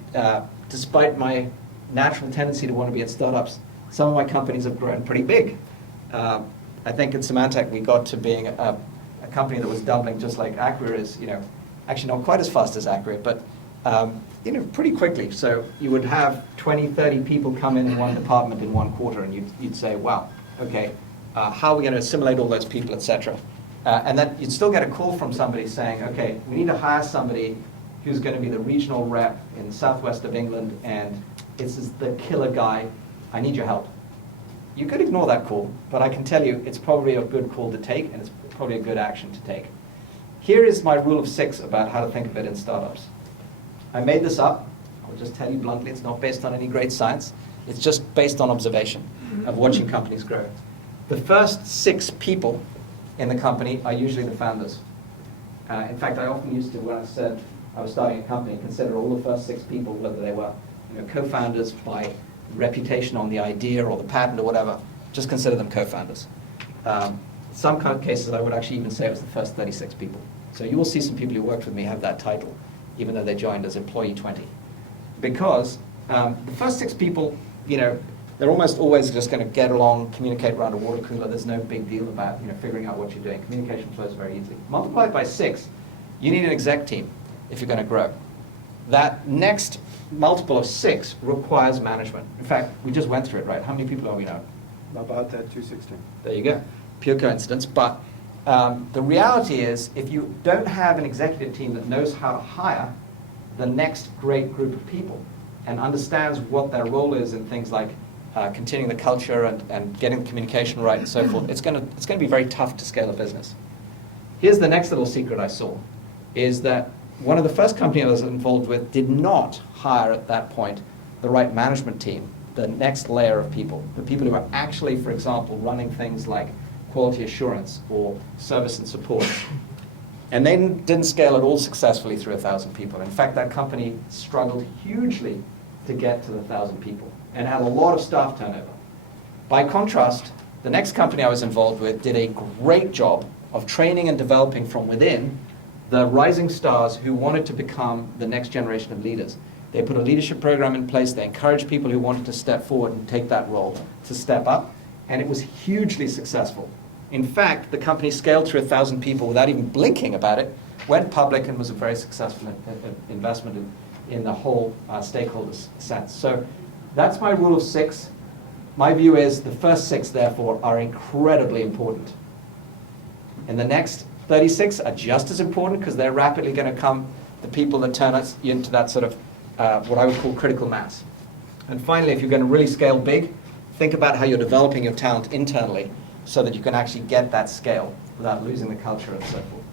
despite my natural tendency to want to be at startups, some of my companies have grown pretty big. I think in Symantec we got to being a company that was doubling just like Acquia is, actually not quite as fast as Acquia, but pretty quickly. So you would have 20, 30 people come in one department in 1 quarter, and you'd say, wow, okay, how are we going to assimilate all those people, etc. And then you'd still get a call from somebody saying, okay, we need to hire somebody who's going to be the regional rep in the southwest of England, and this is the killer guy. I need your help. You could ignore that call, but I can tell you it's probably a good call to take, and it's probably a good action to take. Here is my rule of 6 about how to think of it in startups. I made this up. I'll just tell you bluntly, it's not based on any great science. It's just based on observation of watching companies grow. The first 6 people in the company are usually the founders. In fact, I often used to, when I said I was starting a company, consider all the first 6 people, whether they were co-founders by reputation on the idea or the patent or whatever, just consider them co-founders. Some cases I would actually even say it was the first 36 people. So you will see some people who worked with me have that title, even though they joined as employee 20. Because the first 6 people, they're almost always just going to get along, communicate around a water cooler. There's no big deal about figuring out what you're doing. Communication flows very easily. Multiply it by 6, you need an exec team if you're going to grow. That next multiple of 6 requires management. In fact, we just went through it, right? How many people are we now? About that 216. There you go. Pure coincidence. But the reality is, if you don't have an executive team that knows how to hire the next great group of people and understands what their role is in things like continuing the culture and getting the communication right and so forth, it's going to be very tough to scale a business. Here's the next little secret I saw, is that one of the first companies I was involved with did not hire at that point the right management team, the next layer of people, the people who are actually, for example, running things like quality assurance or service and support. And they didn't scale at all successfully through 1,000 people. In fact, that company struggled hugely to get to the 1,000 people and had a lot of staff turnover. By contrast, the next company I was involved with did a great job of training and developing from within the rising stars who wanted to become the next generation of leaders. They put a leadership program in place. They encouraged people who wanted to step forward and take that role to step up, and it was hugely successful. In fact, the company scaled to 1,000 people without even blinking about it, went public, and was a very successful investment in the whole stakeholders sense. So that's my rule of 6. My view is the first 6, therefore, are incredibly important. And the next 36 are just as important because they're rapidly going to come the people that turn us into that sort of what I would call critical mass. And finally, if you're going to really scale big, think about how you're developing your talent internally so that you can actually get that scale without losing the culture and so forth.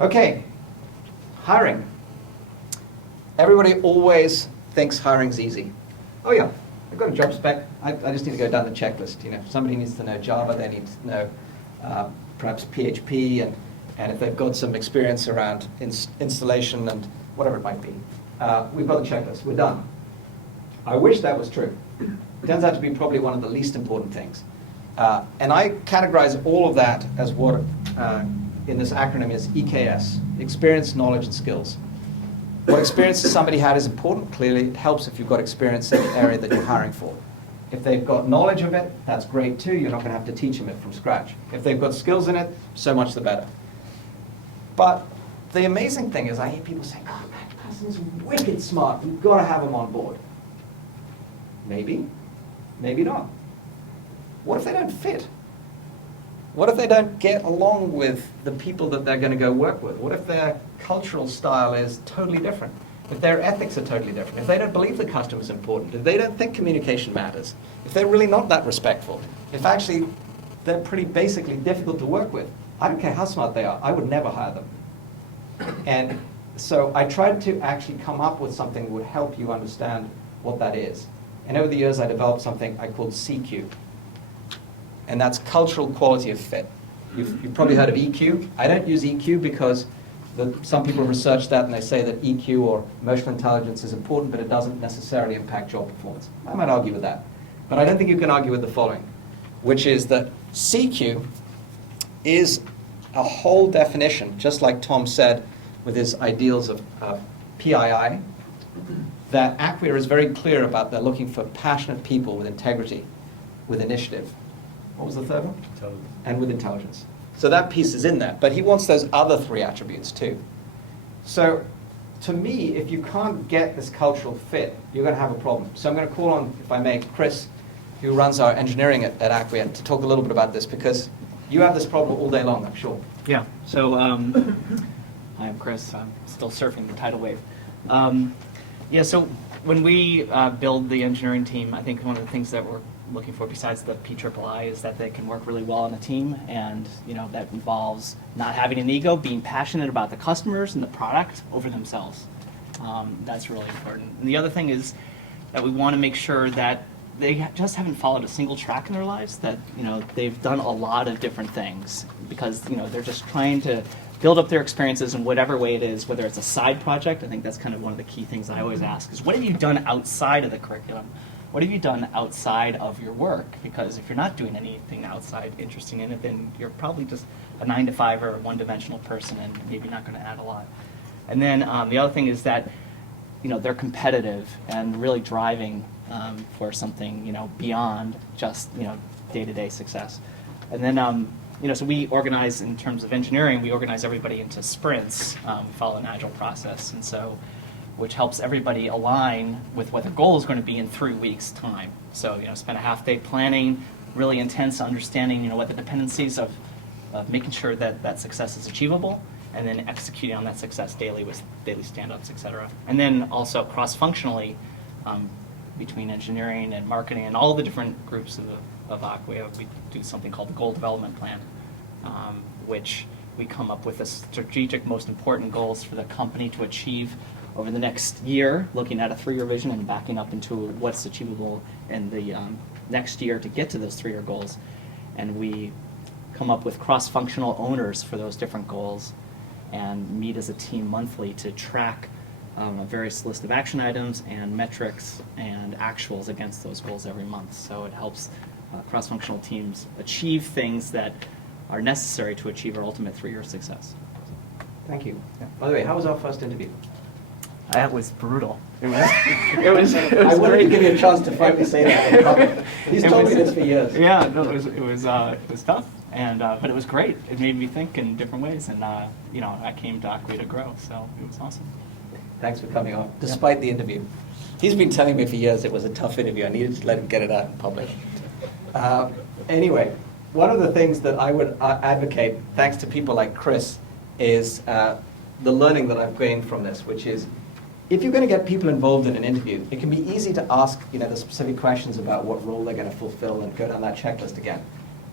Okay, hiring. Everybody always thinks hiring's easy. Oh yeah, I've got a job spec. I just need to go down the checklist. You know, if somebody needs to know Java, they need to know perhaps PHP, and if they've got some experience around installation and whatever it might be. We've got the checklist. We're done. I wish that was true. It turns out to be probably one of the least important things. And I categorize all of that as what in this acronym is EKS, experience, knowledge, and skills. What experience somebody had is important. Clearly, it helps if you've got experience in the area that you're hiring for. If they've got knowledge of it, that's great too. You're not going to have to teach them it from scratch. If they've got skills in it, so much the better. But the amazing thing is I hear people say, "God, that person's wicked smart. You've got to have them on board." Maybe, maybe not. What if they don't fit? What if they don't get along with the people that they're going to go work with? What if their cultural style is totally different? If their ethics are totally different? If they don't believe the customer is important? If they don't think communication matters? If they're really not that respectful? If actually they're pretty basically difficult to work with? I don't care how smart they are. I would never hire them. And so I tried to actually come up with something that would help you understand what that is. And over the years, I developed something I called CQ. And that's cultural quality of fit. You've probably heard of EQ. I don't use EQ because some people research that and they say that EQ or emotional intelligence is important, but it doesn't necessarily impact job performance. I might argue with that. But I don't think you can argue with the following, which is that CQ is a whole definition, just like Tom said with his ideals of PIII, that Acquia is very clear about they're looking for passionate people with integrity, with initiative. What was the third one? Intelligence. And with intelligence. So that piece is in there, but he wants those other 3 attributes too. So to me, if you can't get this cultural fit, you're going to have a problem. So I'm going to call on, if I may, Chris, who runs our engineering at Acquia, to talk a little bit about this, because you have this problem all day long, I'm sure. Yeah, so hi, I'm Chris. I'm still surfing the tidal wave. Yeah, so when we build the engineering team, I think one of the things that we're looking for besides the PIII is that they can work really well on a team, and that involves not having an ego, being passionate about the customers and the product over themselves. That's really important. And the other thing is that we want to make sure that they just haven't followed a single track in their lives, that they've done a lot of different things, because they're just trying to build up their experiences in whatever way it is, whether it's a side project. I think that's kind of one of the key things I always ask is, what have you done outside of the curriculum? What have you done outside of your work? Because if you're not doing anything outside interesting in it, then you're probably just a 9-to-5 or a one-dimensional person and maybe not going to add a lot. And then the other thing is that they're competitive and really driving for something beyond just day-to-day success. And then so we organize, in terms of engineering, we organize everybody into sprints. We follow an agile process, and so which helps everybody align with what their goal is going to be in 3 weeks' time. So spend a half day planning, really intense understanding what the dependencies of making sure that that success is achievable, and then executing on that success daily with daily stand-ups, et cetera. And then also cross-functionally between engineering and marketing and all the different groups of Acquia, we do something called the Goal Development Plan, which we come up with the strategic most important goals for the company to achieve over the next year, looking at a 3-year vision and backing up into what's achievable in the next year to get to those 3-year goals. And we come up with cross-functional owners for those different goals and meet as a team monthly to track a various list of action items and metrics and actuals against those goals every month. So it helps cross-functional teams achieve things that are necessary to achieve our ultimate 3-year success. Thank you. By the way, how was our first interview? That was brutal. It was I wanted great. to give you a chance to finally say that in public. He's told me this for years. Yeah, no, it was tough, and but it was great. It made me think in different ways, and I came to Acquia to grow, so it was awesome. Thanks for coming on, despite the interview. He's been telling me for years it was a tough interview. I needed to let him get it out in public. Anyway, one of the things that I would advocate, thanks to people like Chris, is the learning that I've gained from this, which is if you're going to get people involved in an interview, it can be easy to ask the specific questions about what role they're going to fulfill and go down that checklist again.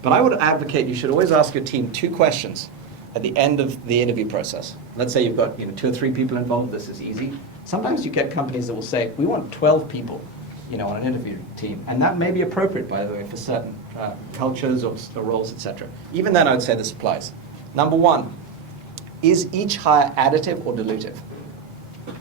But I would advocate you should always ask your team 2 questions at the end of the interview process. Let's say you've got 2 or 3 people involved. This is easy. Sometimes you get companies that will say, we want 12 people on an interview team. And that may be appropriate, by the way, for certain cultures or roles, etc. Even then, I would say this applies. Number 1, is each hire additive or dilutive?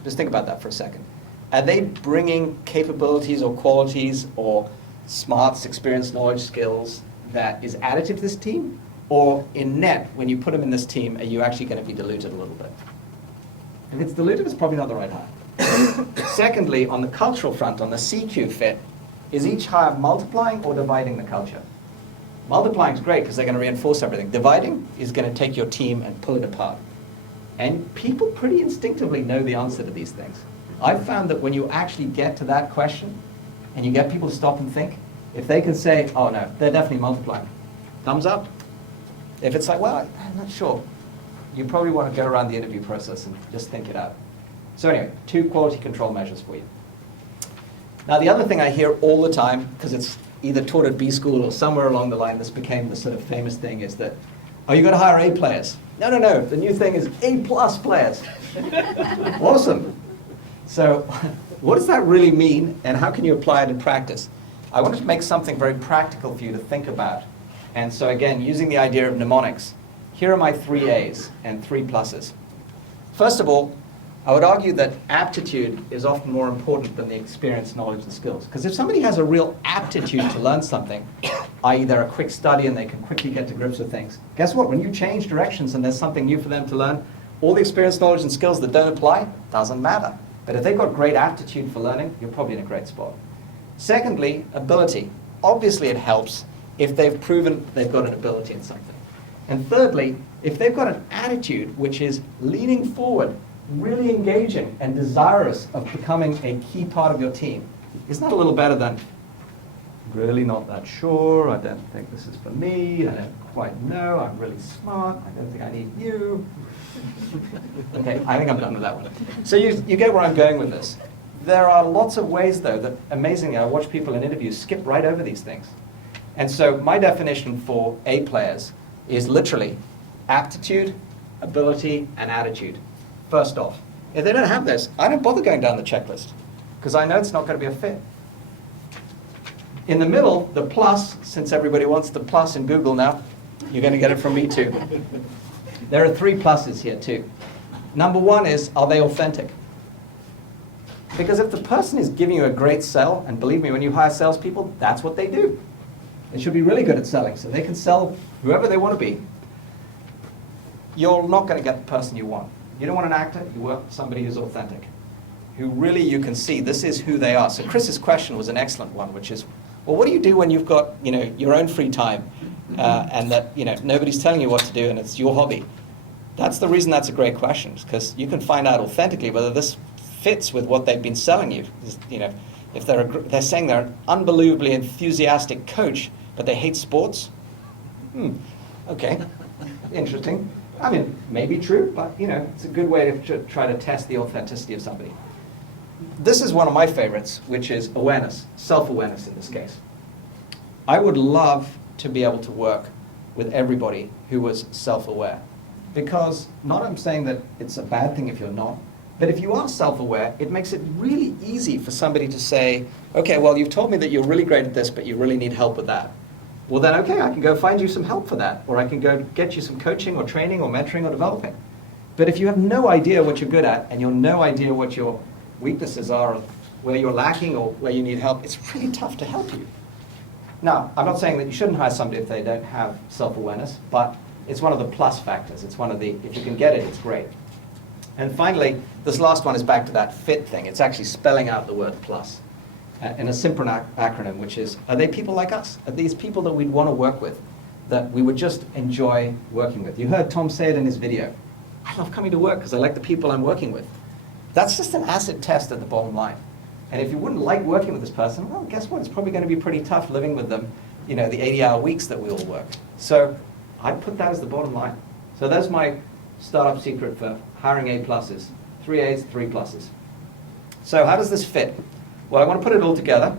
Just think about that for a second. Are they bringing capabilities or qualities or smarts, experience, knowledge, skills that is additive to this team? Or in net, when you put them in this team, are you actually going to be diluted a little bit? If it's dilutive, it's probably not the right hire. Secondly, on the cultural front, on the CQ fit, is each hire multiplying or dividing the culture? Multiplying is great because they're going to reinforce everything. Dividing is going to take your team and pull it apart. And people pretty instinctively know the answer to these things. I've found that when you actually get to that question and you get people to stop and think, if they can say, oh no, they're definitely multiplying, thumbs up. If it's like, well, I'm not sure, you probably want to go around the interview process and just think it out. So anyway, 2 quality control measures for you. Now the other thing I hear all the time, because it's either taught at B school or somewhere along the line, this became the sort of famous thing, is that, oh, you've got to hire A players. No, no, no, the new thing is A+ players. Awesome. So what does that really mean, and how can you apply it in practice? I wanted to make something very practical for you to think about. And so again, using the idea of mnemonics, here are my 3 A's and 3 pluses. First of all, I would argue that aptitude is often more important than the experience, knowledge, and skills. Because if somebody has a real aptitude to learn something, i.e. they're a quick study and they can quickly get to grips with things, guess what? When you change directions and there's something new for them to learn, all the experience, knowledge, and skills that don't apply, doesn't matter. But if they've got great aptitude for learning, you're probably in a great spot. Secondly, ability. Obviously it helps if they've proven they've got an ability in something. And thirdly, if they've got an attitude which is leaning forward, really engaging and desirous of becoming a key part of your team, isn't that a little better than, really not that sure, I don't think this is for me, I don't quite know, I'm really smart, I don't think I need you. Okay, I think I'm done with that one. So you get where I'm going with this. There are lots of ways, though, that amazingly I watch people in interviews skip right over these things. And so my definition for A players is literally aptitude, ability, and attitude. First off, if they don't have this, I don't bother going down the checklist because I know it's not going to be a fit. In the middle, the plus, since everybody wants the plus in Google now, you're going to get it from me too. There are 3 pluses here too. Number 1 is, are they authentic? Because if the person is giving you a great sell, and believe me, when you hire salespeople, that's what they do. They should be really good at selling, so they can sell whoever they want to be. You're not going to get the person you want. You don't want an actor, you want somebody who's authentic, who really you can see this is who they are. So Chris's question was an excellent one, which is, well, what do you do when you've got your own free time and that nobody's telling you what to do and it's your hobby? That's the reason that's a great question, because you can find out authentically whether this fits with what they've been selling you. If they're saying they're an unbelievably enthusiastic coach, but they hate sports, okay, interesting. I mean, maybe true, but it's a good way to try to test the authenticity of somebody. This is one of my favorites, which is awareness, self-awareness in this case. I would love to be able to work with everybody who was self-aware. Because not I'm saying that it's a bad thing if you're not, but if you are self-aware, it makes it really easy for somebody to say, okay, well, you've told me that you're really great at this, but you really need help with that. Well then, okay, I can go find you some help for that, or I can go get you some coaching or training or mentoring or developing. But if you have no idea what you're good at and you have no idea what your weaknesses are, or where you're lacking or where you need help, it's really tough to help you. Now, I'm not saying that you shouldn't hire somebody if they don't have self-awareness, but it's one of the plus factors. It's one of the, if you can get it, it's great. And finally, this last one is back to that fit thing. It's actually spelling out the word plus in a simple acronym, which is, are they people like us? Are these people that we'd want to work with, that we would just enjoy working with? You heard Tom say it in his video. I love coming to work because I like the people I'm working with. That's just an acid test at the bottom line. And if you wouldn't like working with this person, well, guess what? It's probably going to be pretty tough living with them, you know, the 80-hour weeks that we all work. So I'd put that as the bottom line. So that's my startup secret for hiring A+s. 3 A's, 3 pluses. So how does this fit? Well, I want to put it all together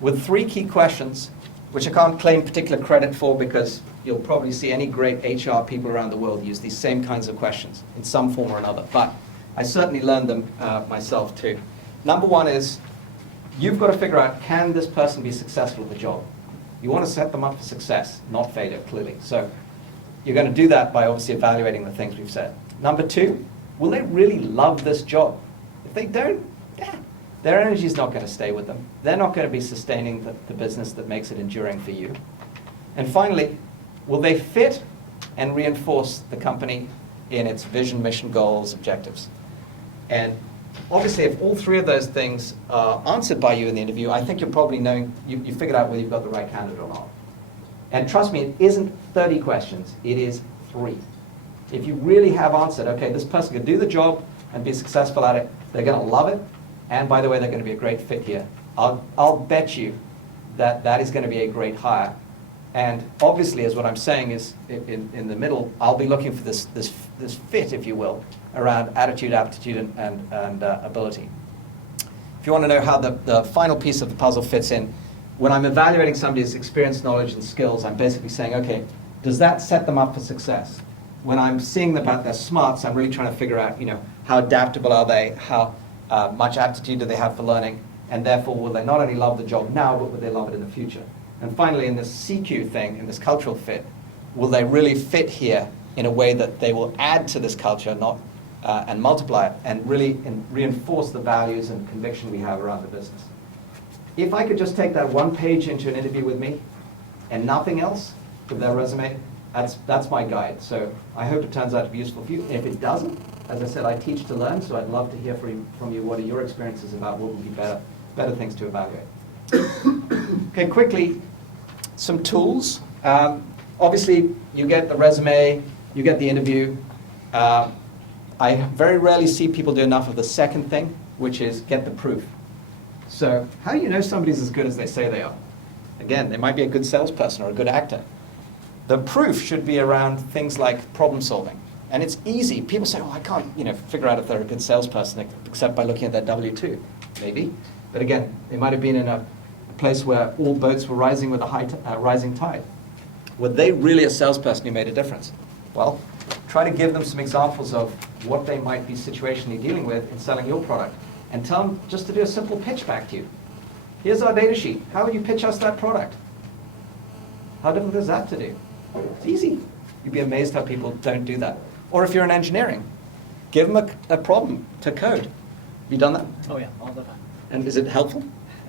with 3 key questions, which I can't claim particular credit for because you'll probably see any great HR people around the world use these same kinds of questions in some form or another. But I certainly learned them myself too. Number 1 is, you've got to figure out, can this person be successful at the job? You want to set them up for success, not failure, clearly. So you're going to do that by obviously evaluating the things we've said. Number 2, will they really love this job? If they don't, their energy is not going to stay with them. They're not going to be sustaining the business that makes it enduring for you. And finally, will they fit and reinforce the company in its vision, mission, goals, objectives? And obviously, if all 3 of those things are answered by you in the interview, I think you're probably knowing, you figured out whether you've got the right candidate or not. And trust me, it isn't 30 questions, it is 3. If you really have answered, okay, this person can do the job and be successful at it, they're going to love it, and by the way, they're going to be a great fit here, I'll bet you that that is going to be a great hire. And obviously, as what I'm saying is, in the middle, I'll be looking for this fit, if you will, around attitude, aptitude, and ability. If you want to know how the final piece of the puzzle fits in, when I'm evaluating somebody's experience, knowledge, and skills, I'm basically saying, okay, does that set them up for success? When I'm seeing about their smarts, I'm really trying to figure out, you know, how adaptable are they, how much aptitude do they have for learning, and therefore will they not only love the job now, but will they love it in the future? And finally, in this CQ thing, in this cultural fit, will they really fit here in a way that they will add to this culture, not and multiply it, and really reinforce the values and conviction we have around the business? If I could just take that 1 page into an interview with me and nothing else with their resume, that's my guide. So I hope it turns out to be useful for you. If it doesn't, as I said, I teach to learn, so I'd love to hear from you what are your experiences about what would be better things to evaluate. Okay, quickly, some tools. Obviously, you get the resume, you get the interview. I very rarely see people do enough of the second thing, which is get the proof. So how do you know somebody's as good as they say they are? Again, they might be a good salesperson or a good actor. The proof should be around things like problem solving. And it's easy. People say, oh, I can't figure out if they're a good salesperson except by looking at their W-2. Maybe. But again, they might have been in a place where all boats were rising with a rising tide. Were they really a salesperson who made a difference? Well, try to give them some examples of what they might be situationally dealing with in selling your product. And tell them just to do a simple pitch back to you. Here's our data sheet. How would you pitch us that product? How difficult is that to do? It's easy. You'd be amazed how people don't do that. Or if you're in engineering, give them a problem to code. Have you done that? Oh yeah, all the time. And is it helpful?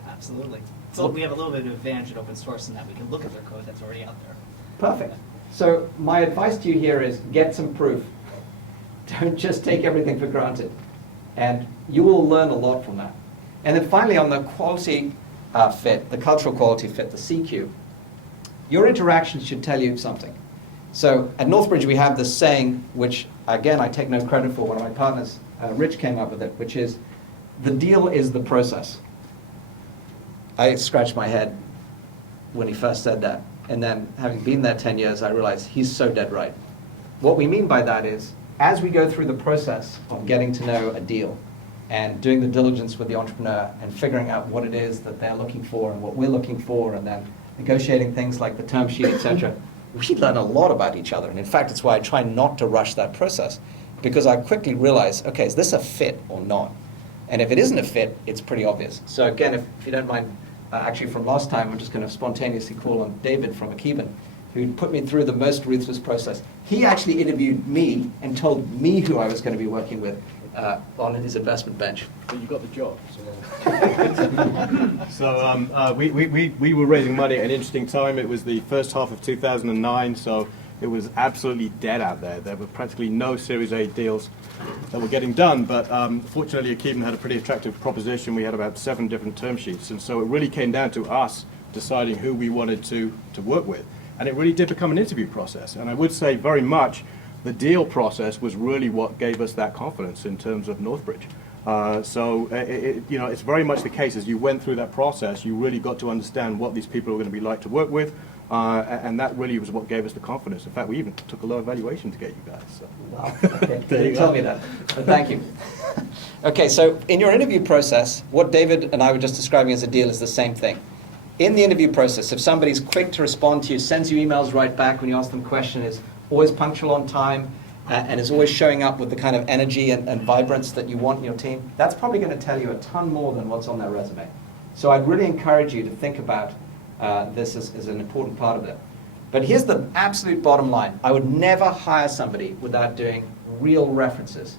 Absolutely. So we have a little bit of an advantage in open source in that we can look at their code that's already out there. Perfect. So my advice to you here is get some proof. Don't just take everything for granted. And you will learn a lot from that. And then finally, on the quality fit, the cultural quality fit, the CQ, your interactions should tell you something. So at Northbridge, we have this saying, which, again, I take no credit for. One of my partners, Rich, came up with it, which is, the deal is the process. I scratched my head when he first said that. And then, having been there 10 years, I realized he's so dead right. What we mean by that is, as we go through the process of getting to know a deal and doing the diligence with the entrepreneur and figuring out what it is that they're looking for and what we're looking for, and then negotiating things like the term sheet, etc., we learn a lot about each other. And in fact, it's why I try not to rush that process, because I quickly realize, okay, is this a fit or not? And if it isn't a fit, it's pretty obvious. So again, if you don't mind, actually from last time, I'm just going to spontaneously call on David from Acquia. who put me through the most ruthless process. He actually interviewed me and told me who I was going to be working with on his investment bench. But you got the job. So we were raising money at an interesting time. It was the first half of 2009, so it was absolutely dead out there. There were practically no Series A deals that were getting done, but fortunately Acquia had a pretty attractive proposition. We had about 7 different term sheets, and so it really came down to us deciding who we wanted to work with. And it really did become an interview process. And I would say very much the deal process was really what gave us that confidence in terms of Northbridge. It's very much the case as you went through that process, you really got to understand what these people were going to be like to work with, and that really was what gave us the confidence. In fact, we even took a low evaluation to get you guys. So. Wow, okay. Didn't tell me that, but thank you. Okay, so in your interview process, what David and I were just describing as a deal is the same thing. In the interview process, if somebody's quick to respond to you, sends you emails right back when you ask them a question, is always punctual on time, and is always showing up with the kind of energy and vibrance that you want in your team, that's probably going to tell you a ton more than what's on their resume. So I'd really encourage you to think about this as an important part of it. But here's the absolute bottom line. I would never hire somebody without doing real references.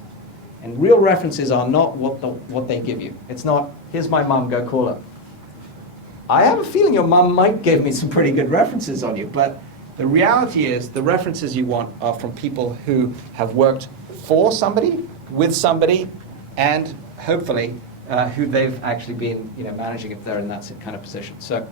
And real references are not what they give you. It's not, here's my mum, go call her. I have a feeling your mum might give me some pretty good references on you, but the reality is the references you want are from people who have worked for somebody, with somebody, and hopefully who they've actually been managing if they're in that kind of position. So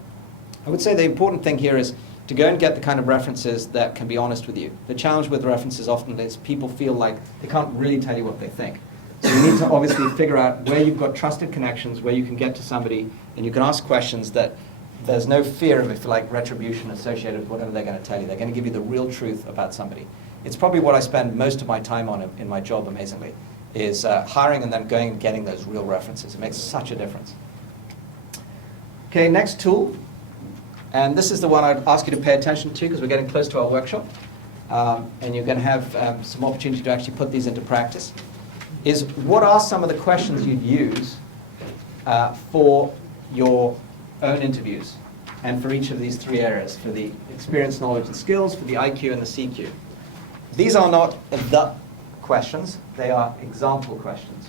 I would say the important thing here is to go and get the kind of references that can be honest with you. The challenge with references often is people feel like they can't really tell you what they think. So you need to obviously figure out where you've got trusted connections, where you can get to somebody and you can ask questions that there's no fear of, if you like, retribution associated with whatever they're going to tell you. They're going to give you the real truth about somebody. It's probably what I spend most of my time on in my job, amazingly, is hiring and then going and getting those real references. It makes such a difference. Okay, next tool. And this is the one I'd ask you to pay attention to because we're getting close to our workshop. And you're going to have some opportunity to actually put these into practice. Is what are some of the questions you'd use for your own interviews and for each of these 3 areas, for the experience, knowledge, and skills, for the IQ and the CQ. These are not the questions, they are example questions.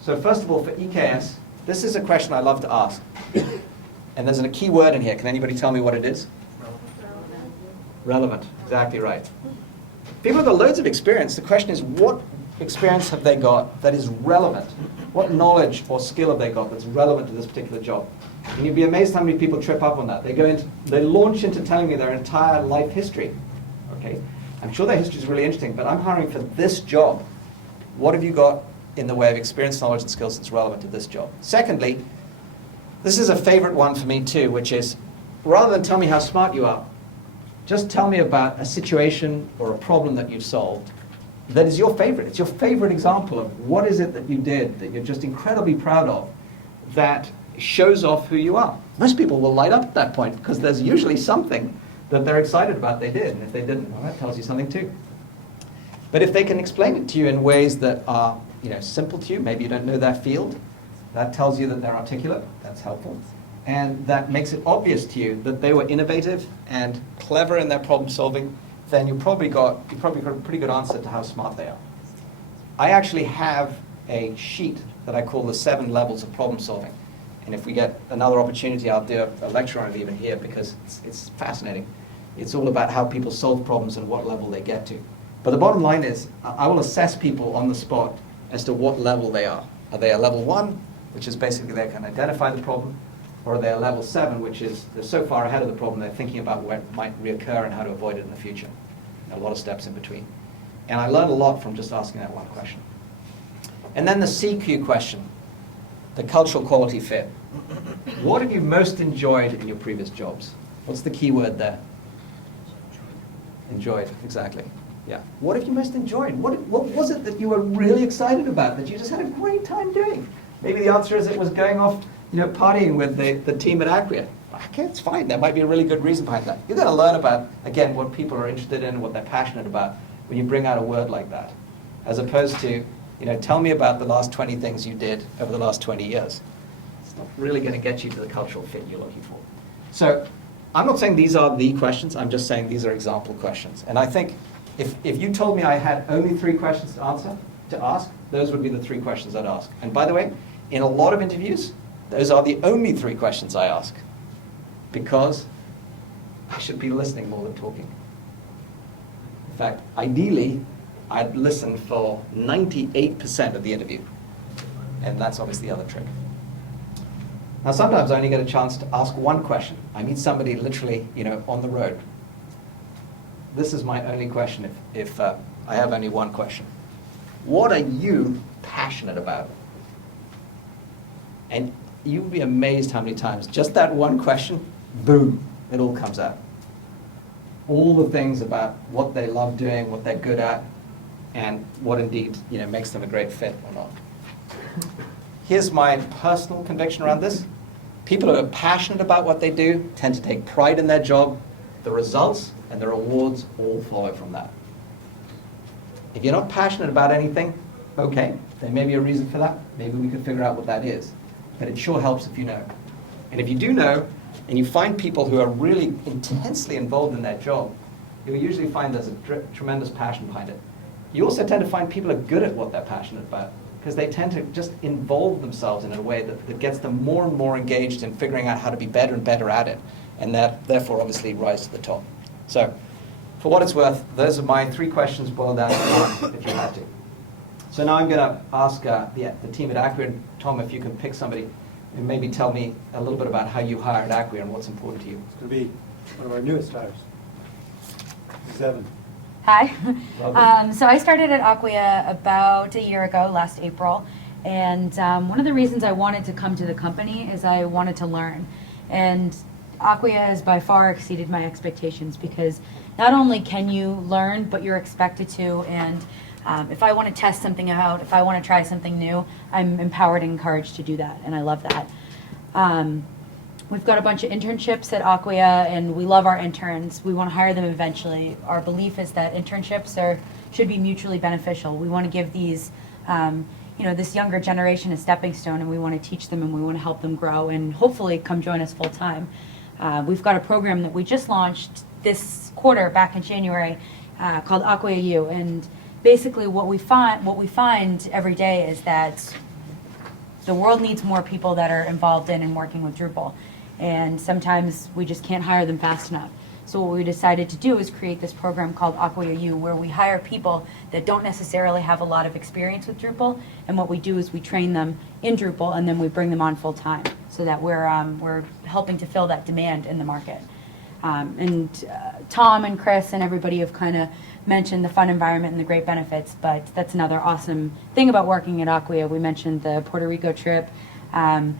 So first of all, for EKS, this is a question I love to ask. And there's a key word in here. Can anybody tell me what it is? Relevant, exactly right. People have got loads of experience. The question is, what experience have they got that is relevant? What knowledge or skill have they got that's relevant to this particular job? And you'd be amazed how many people trip up on that. They launch into telling me their entire life history. Okay, I'm sure their history is really interesting, but I'm hiring for this job. What have you got in the way of experience, knowledge, and skills that's relevant to this job? Secondly, this is a favorite one for me too, which is, rather than tell me how smart you are, just tell me about a situation or a problem that you've solved that is your favorite. It's your favorite example of what is it that you did that you're just incredibly proud of that shows off who you are. Most people will light up at that point because there's usually something that they're excited about they did, and if they didn't, well, that tells you something too. But if they can explain it to you in ways that are simple to you, maybe you don't know their field, that tells you that they're articulate, that's helpful. And that makes it obvious to you that they were innovative and clever in their problem solving, then you probably got a pretty good answer to how smart they are. I actually have a sheet that I call the 7 levels of problem solving. And if we get another opportunity, I'll do a lecture on it even here because it's fascinating. It's all about how people solve problems and what level they get to. But the bottom line is, I will assess people on the spot as to what level they are. Are they a level 1, which is basically they can identify the problem, or are they a level 7, which is they're so far ahead of the problem they're thinking about where it might reoccur and how to avoid it in the future. A lot of steps in between. And I learned a lot from just asking that one question. And then the CQ question, the cultural quality fit. What have you most enjoyed in your previous jobs? What's the key word there? Enjoyed, exactly. Yeah. What have you most enjoyed? What was it that you were really excited about, that you just had a great time doing? Maybe the answer is it was going off, partying with the team at Acquia. Okay, it's fine. There might be a really good reason behind that. You're going to learn about, again, what people are interested in, what they're passionate about when you bring out a word like that, as opposed to, tell me about the last 20 things you did over the last 20 years. It's not really going to get you to the cultural fit you're looking for. So I'm not saying these are the questions, I'm just saying these are example questions. And I think if you told me I had only 3 questions to ask, those would be the 3 questions I'd ask. And by the way, in a lot of interviews, those are the only 3 questions I ask, because I should be listening more than talking. In fact, ideally, I'd listen for 98% of the interview. And that's obviously the other trick. Now, sometimes I only get a chance to ask 1 question. I meet somebody literally, on the road. This is my only question if I have only 1 question. What are you passionate about? And you'll be amazed how many times just that 1 question, boom, it all comes out. All the things about what they love doing, what they're good at, and what indeed makes them a great fit or not. Here's my personal conviction around this. People who are passionate about what they do tend to take pride in their job. The results and the rewards all follow from that. If you're not passionate about anything, okay, there may be a reason for that. Maybe we could figure out what that is. But it sure helps if you know. And if you do know, and you find people who are really intensely involved in their job, you'll usually find there's a tremendous passion behind it. You also tend to find people are good at what they're passionate about, because they tend to just involve themselves in a way that gets them more and more engaged in figuring out how to be better and better at it, and that therefore obviously rise to the top. So, for what it's worth, those are my 3 questions boiled down to 1, if you had to. So now I'm going to ask the team at Acquia, and Tom, if you can pick somebody and maybe tell me a little bit about how you hired Acquia and what's important to you. It's going to be one of our newest hires. 7. Hi. So I started at Acquia about a year ago, last April, and one of the reasons I wanted to come to the company is I wanted to learn. And Acquia has by far exceeded my expectations, because not only can you learn, but you're expected to, and if I want to test something out, if I want to try something new, I'm empowered and encouraged to do that, and I love that. We've got a bunch of internships at Acquia, and we love our interns. We want to hire them eventually. Our belief is that internships should be mutually beneficial. We want to give these, this younger generation a stepping stone, and we want to teach them, and we want to help them grow, and hopefully come join us full time. We've got a program that we just launched this quarter, back in January, called Acquia U, and basically what we find every day is that the world needs more people that are involved in and working with Drupal. And sometimes we just can't hire them fast enough. So what we decided to do is create this program called Acquia U, where we hire people that don't necessarily have a lot of experience with Drupal, and what we do is we train them in Drupal, and then we bring them on full time, so that we're helping to fill that demand in the market. Tom and Chris and everybody have kind of mentioned the fun environment and the great benefits, but that's another awesome thing about working at Acquia. We mentioned the Puerto Rico trip. Tom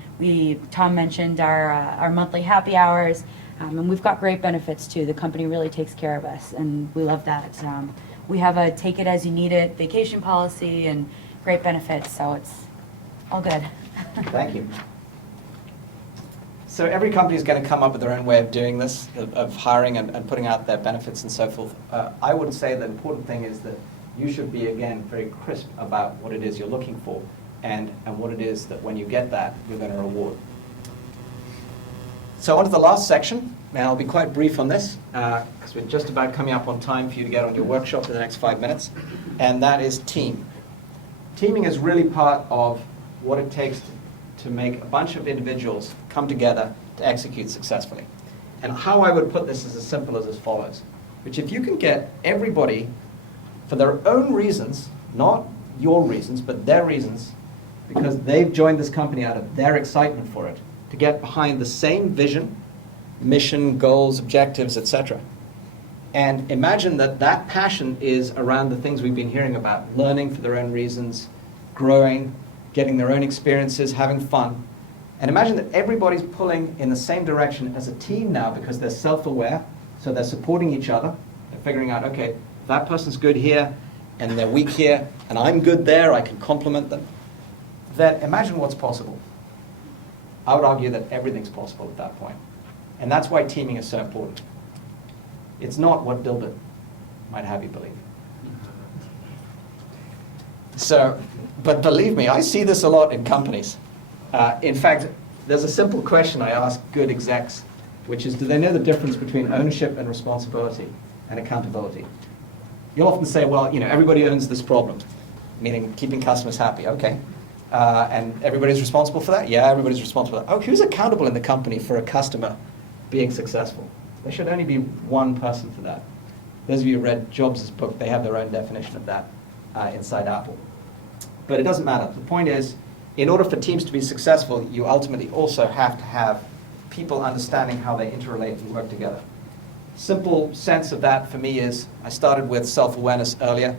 mentioned our monthly happy hours, and we've got great benefits too. The company really takes care of us, and we love that. We have a take it as you need it vacation policy and great benefits, so it's all good. Thank you. So every company is going to come up with their own way of doing this, of hiring and putting out their benefits and so forth. I would say the important thing is that you should be, again, very crisp about what it is you're looking for, and what it is that when you get that, you're going to reward. So on to the last section. Now, I'll be quite brief on this, because we're just about coming up on time for you to get on your workshop in the next 5 minutes, and that is team. Teaming is really part of what it takes to make a bunch of individuals come together to execute successfully. And how I would put this is as simple as follows, which if you can get everybody, for their own reasons, not your reasons, but their reasons, because they've joined this company out of their excitement for it, to get behind the same vision, mission, goals, objectives, etc. And imagine that that passion is around the things we've been hearing about, learning for their own reasons, growing, getting their own experiences, having fun. And imagine that everybody's pulling in the same direction as a team now, because they're self-aware, so they're supporting each other. They're figuring out, okay, that person's good here, and they're weak here, and I'm good there, I can complement them. Then imagine what's possible. I would argue that everything's possible at that point. And that's why teaming is so important. It's not what Dilbert might have you believe. So, but believe me, I see this a lot in companies. In fact, there's a simple question I ask good execs which is, do they know the difference between ownership and responsibility and accountability? You'll often say, well, everybody owns this problem, meaning keeping customers happy. Okay. And everybody's responsible for that? Yeah, everybody's responsible for that. Oh, who's accountable in the company for a customer being successful? There should only be one person for that. Those of you who read Jobs' book, they have their own definition of that inside Apple. But it doesn't matter. The point is, in order for teams to be successful, you ultimately also have to have people understanding how they interrelate and work together. Simple sense of that for me is, I started with self-awareness earlier.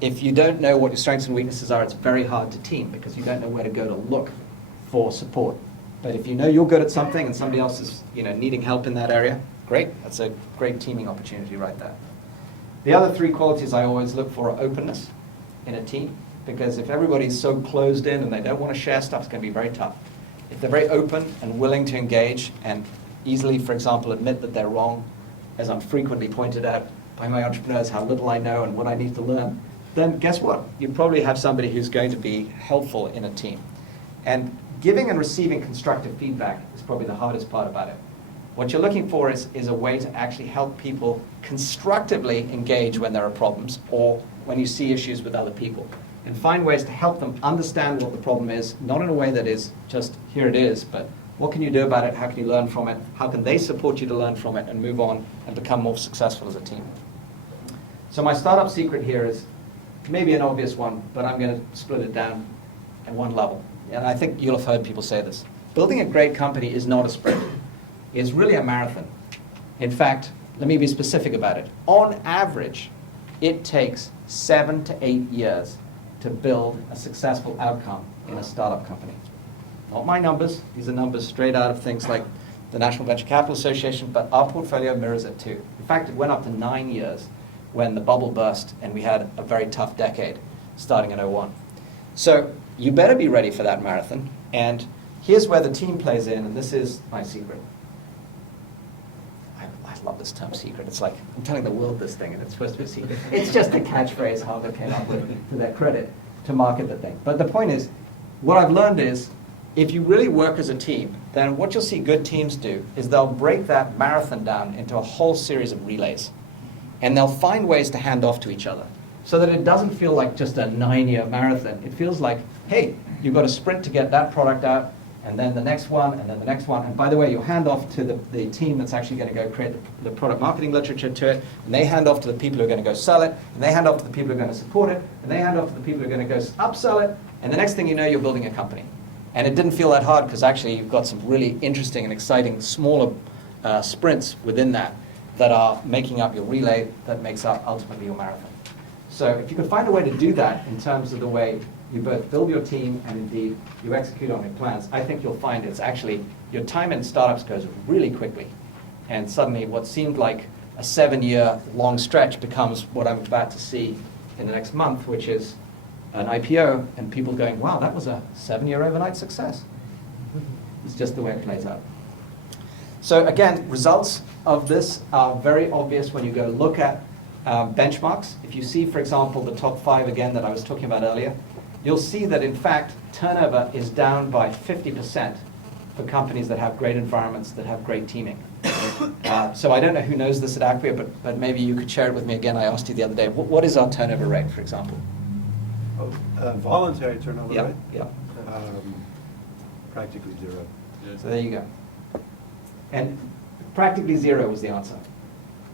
If you don't know what your strengths and weaknesses are, it's very hard to team because you don't know where to go to look for support. But if you know you're good at something and somebody else is needing help in that area, great. That's a great teaming opportunity right there. The other three qualities I always look for are openness in a team, because if everybody's so closed in and they don't want to share stuff, it's going to be very tough. If they're very open and willing to engage and easily, for example, admit that they're wrong, as I'm frequently pointed out by my entrepreneurs how little I know and what I need to learn, then guess what? You probably have somebody who's going to be helpful in a team. And giving and receiving constructive feedback is probably the hardest part about it. What you're looking for is a way to actually help people constructively engage when there are problems or when you see issues with other people, and find ways to help them understand what the problem is, not in a way that is just, here it is, but what can you do about it? How can you learn from it? How can they support you to learn from it and move on and become more successful as a team? So my startup secret here is maybe an obvious one, but I'm going to split it down at one level. And I think you'll have heard people say this. Building a great company is not a sprint. It's really a marathon. In fact, let me be specific about it. On average, it takes 7 to 8 years to build a successful outcome in a startup company. Not my numbers. These are numbers straight out of things like the National Venture Capital Association, but our portfolio mirrors it too. In fact, it went up to 9 years when the bubble burst and we had a very tough decade starting in 2001. So you better be ready for that marathon. And here's where the team plays in, and this is my secret. I love this term secret. It's like I'm telling the world this thing and it's supposed to be a secret. It's just a catchphrase Harvard came up with to their credit to market the thing. But the point is, what I've learned is if you really work as a team, then what you'll see good teams do is they'll break that marathon down into a whole series of relays. And they'll find ways to hand off to each other so that it doesn't feel like just a 9-year marathon. It feels like, hey, you've got a sprint to get that product out, and then the next one, and then the next one. And by the way, you hand off to the team that's actually going to go create the product marketing literature to it, and they hand off to the people who are going to go sell it, and they hand off to the people who are going to support it, and they hand off to the people who are going to go upsell it, and the next thing you know, you're building a company. And it didn't feel that hard because actually you've got some really interesting and exciting smaller sprints within that are making up your relay that makes up ultimately your marathon. So if you could find a way to do that in terms of the way you both build your team and indeed you execute on your plans, I think you'll find it's actually, your time in startups goes really quickly. And suddenly what seemed like a 7-year long stretch becomes what I'm about to see in the next month, which is an IPO and people going, wow, that was a 7-year overnight success. It's just the way it plays out. So again, results of this are very obvious when you go look at benchmarks. If you see, for example, the top 5 again that I was talking about earlier, you'll see that in fact turnover is down by 50% for companies that have great environments, that have great teaming. So I don't know who knows this at Acquia, but maybe you could share it with me again. I asked you the other day, what is our turnover rate, for example? Voluntary turnover rate? Yeah. Practically 0. So there you go. And practically 0 was the answer.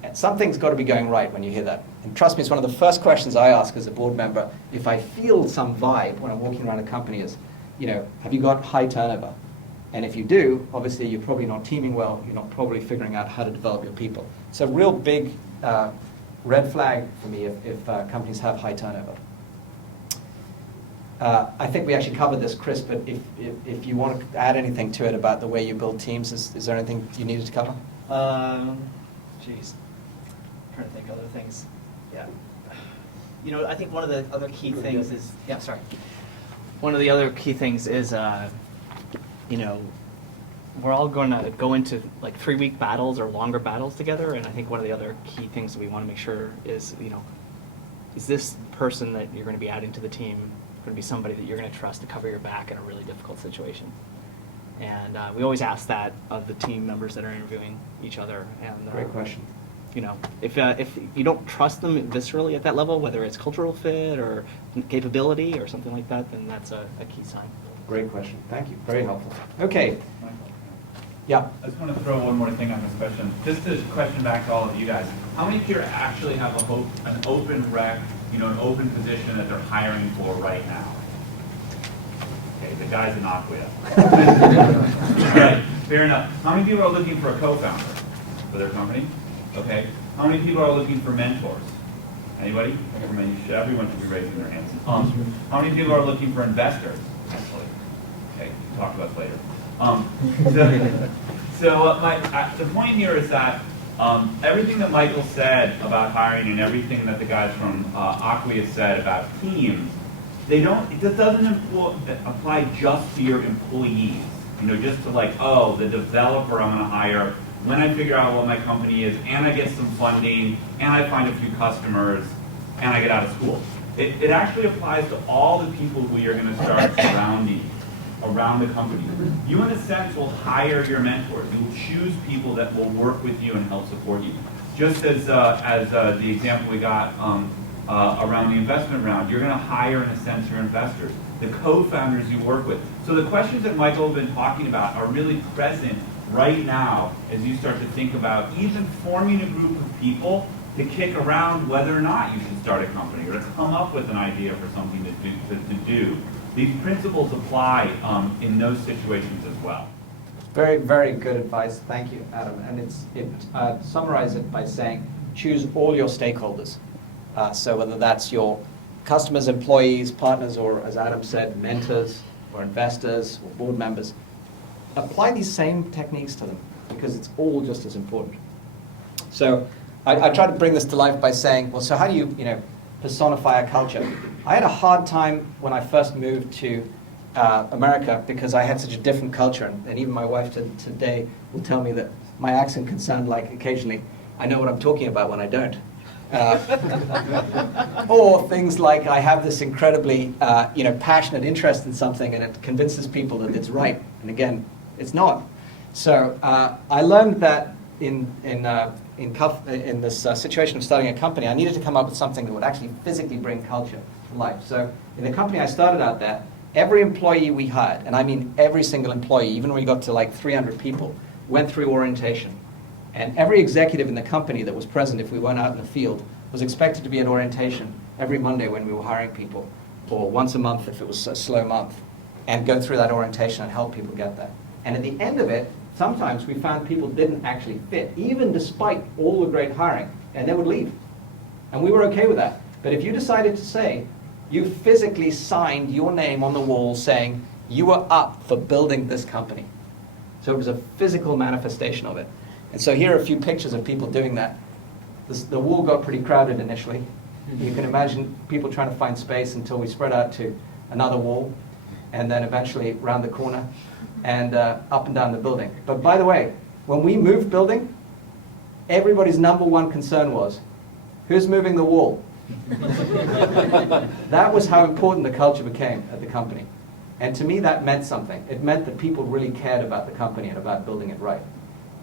And something's got to be going right when you hear that. And trust me, it's one of the first questions I ask as a board member if I feel some vibe when I'm walking around a company is, have you got high turnover? And if you do, obviously you're probably not teaming well, you're not probably figuring out how to develop your people. It's a real big red flag for me if companies have high turnover. I think we actually covered this, Chris, but if you want to add anything to it about the way you build teams, is there anything you needed to cover? Geez. I'm trying to think of other things. Yeah. I think one of the other key things is, one of the other key things is, we're all going to go into like 3-week battles or longer battles together, and I think one of the other key things that we want to make sure is, is this person that you're going to be adding to the team going to be somebody that you're going to trust to cover your back in a really difficult situation? And we always ask that of the team members that are interviewing each other. And Great question. You know, if you don't trust them viscerally at that level, whether it's cultural fit or capability or something like that, then that's a key sign. Great question. Thank you. Very helpful. Okay. Yeah. I just want to throw one more thing on this question. Just a question back to all of you guys. How many here actually have an open rec, an open position that they're hiring for right now? Okay, the guys in Acquia. Right, fair enough. How many people are looking for a co-founder for their company? Okay. How many people are looking for mentors? Anybody? Everyone should be raising their hands. How many people are looking for investors? Actually, okay, we'll talk about this later. The point here is that everything that Michael said about hiring and everything that the guys from Acquia said about teams, it doesn't apply just to your employees. Just to the developer I'm going to hire when I figure out what my company is, and I get some funding, and I find a few customers, and I get out of school. It actually applies to all the people who you're going to start surrounding around the company. You, in a sense, will hire your mentors. You will choose people that will work with you and help support you. Just as the example we got around the investment round, you're going to hire, in a sense, your investors, the co-founders you work with. So the questions that Michael has been talking about are really present right now as you start to think about even forming a group of people to kick around whether or not you should start a company or to come up with an idea for something to do. These principles apply in those situations as well. Very, very good advice. Thank you, Adam. And summarize it by saying, choose all your stakeholders. So whether that's your customers, employees, partners, or as Adam said, mentors, or investors, or board members, apply these same techniques to them because it's all just as important. So I try to bring this to life by saying, well, so how do you, personify a culture? I had a hard time when I first moved to America because I had such a different culture, and even my wife today will tell me that my accent can sound like occasionally I know what I'm talking about when I don't. Or things like I have this incredibly passionate interest in something and it convinces people that it's right, and again, it's not. So I learned that in this situation of starting a company, I needed to come up with something that would actually physically bring culture to life. So in the company I started out there, every employee we hired, and I mean every single employee, even when we got to 300 people, went through orientation. And every executive in the company that was present, if we weren't out in the field, was expected to be at orientation every Monday when we were hiring people, or once a month if it was a slow month, and go through that orientation and help people get there. And at the end of it, sometimes we found people didn't actually fit, even despite all the great hiring, and they would leave. And we were okay with that. But if you decided to say, you physically signed your name on the wall saying you were up for building this company. So it was a physical manifestation of it. And so here are a few pictures of people doing that. The wall got pretty crowded initially. You can imagine people trying to find space until we spread out to another wall, and then eventually around the corner, and up and down the building. But by the way, when we moved building, everybody's number one concern was, who's moving the wall? That was how important the culture became at the company. And to me, that meant something. It meant that people really cared about the company and about building it right.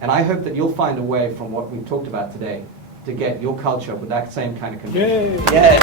And I hope that you'll find a way from what we've talked about today to get your culture with that same kind of conviction. Yes.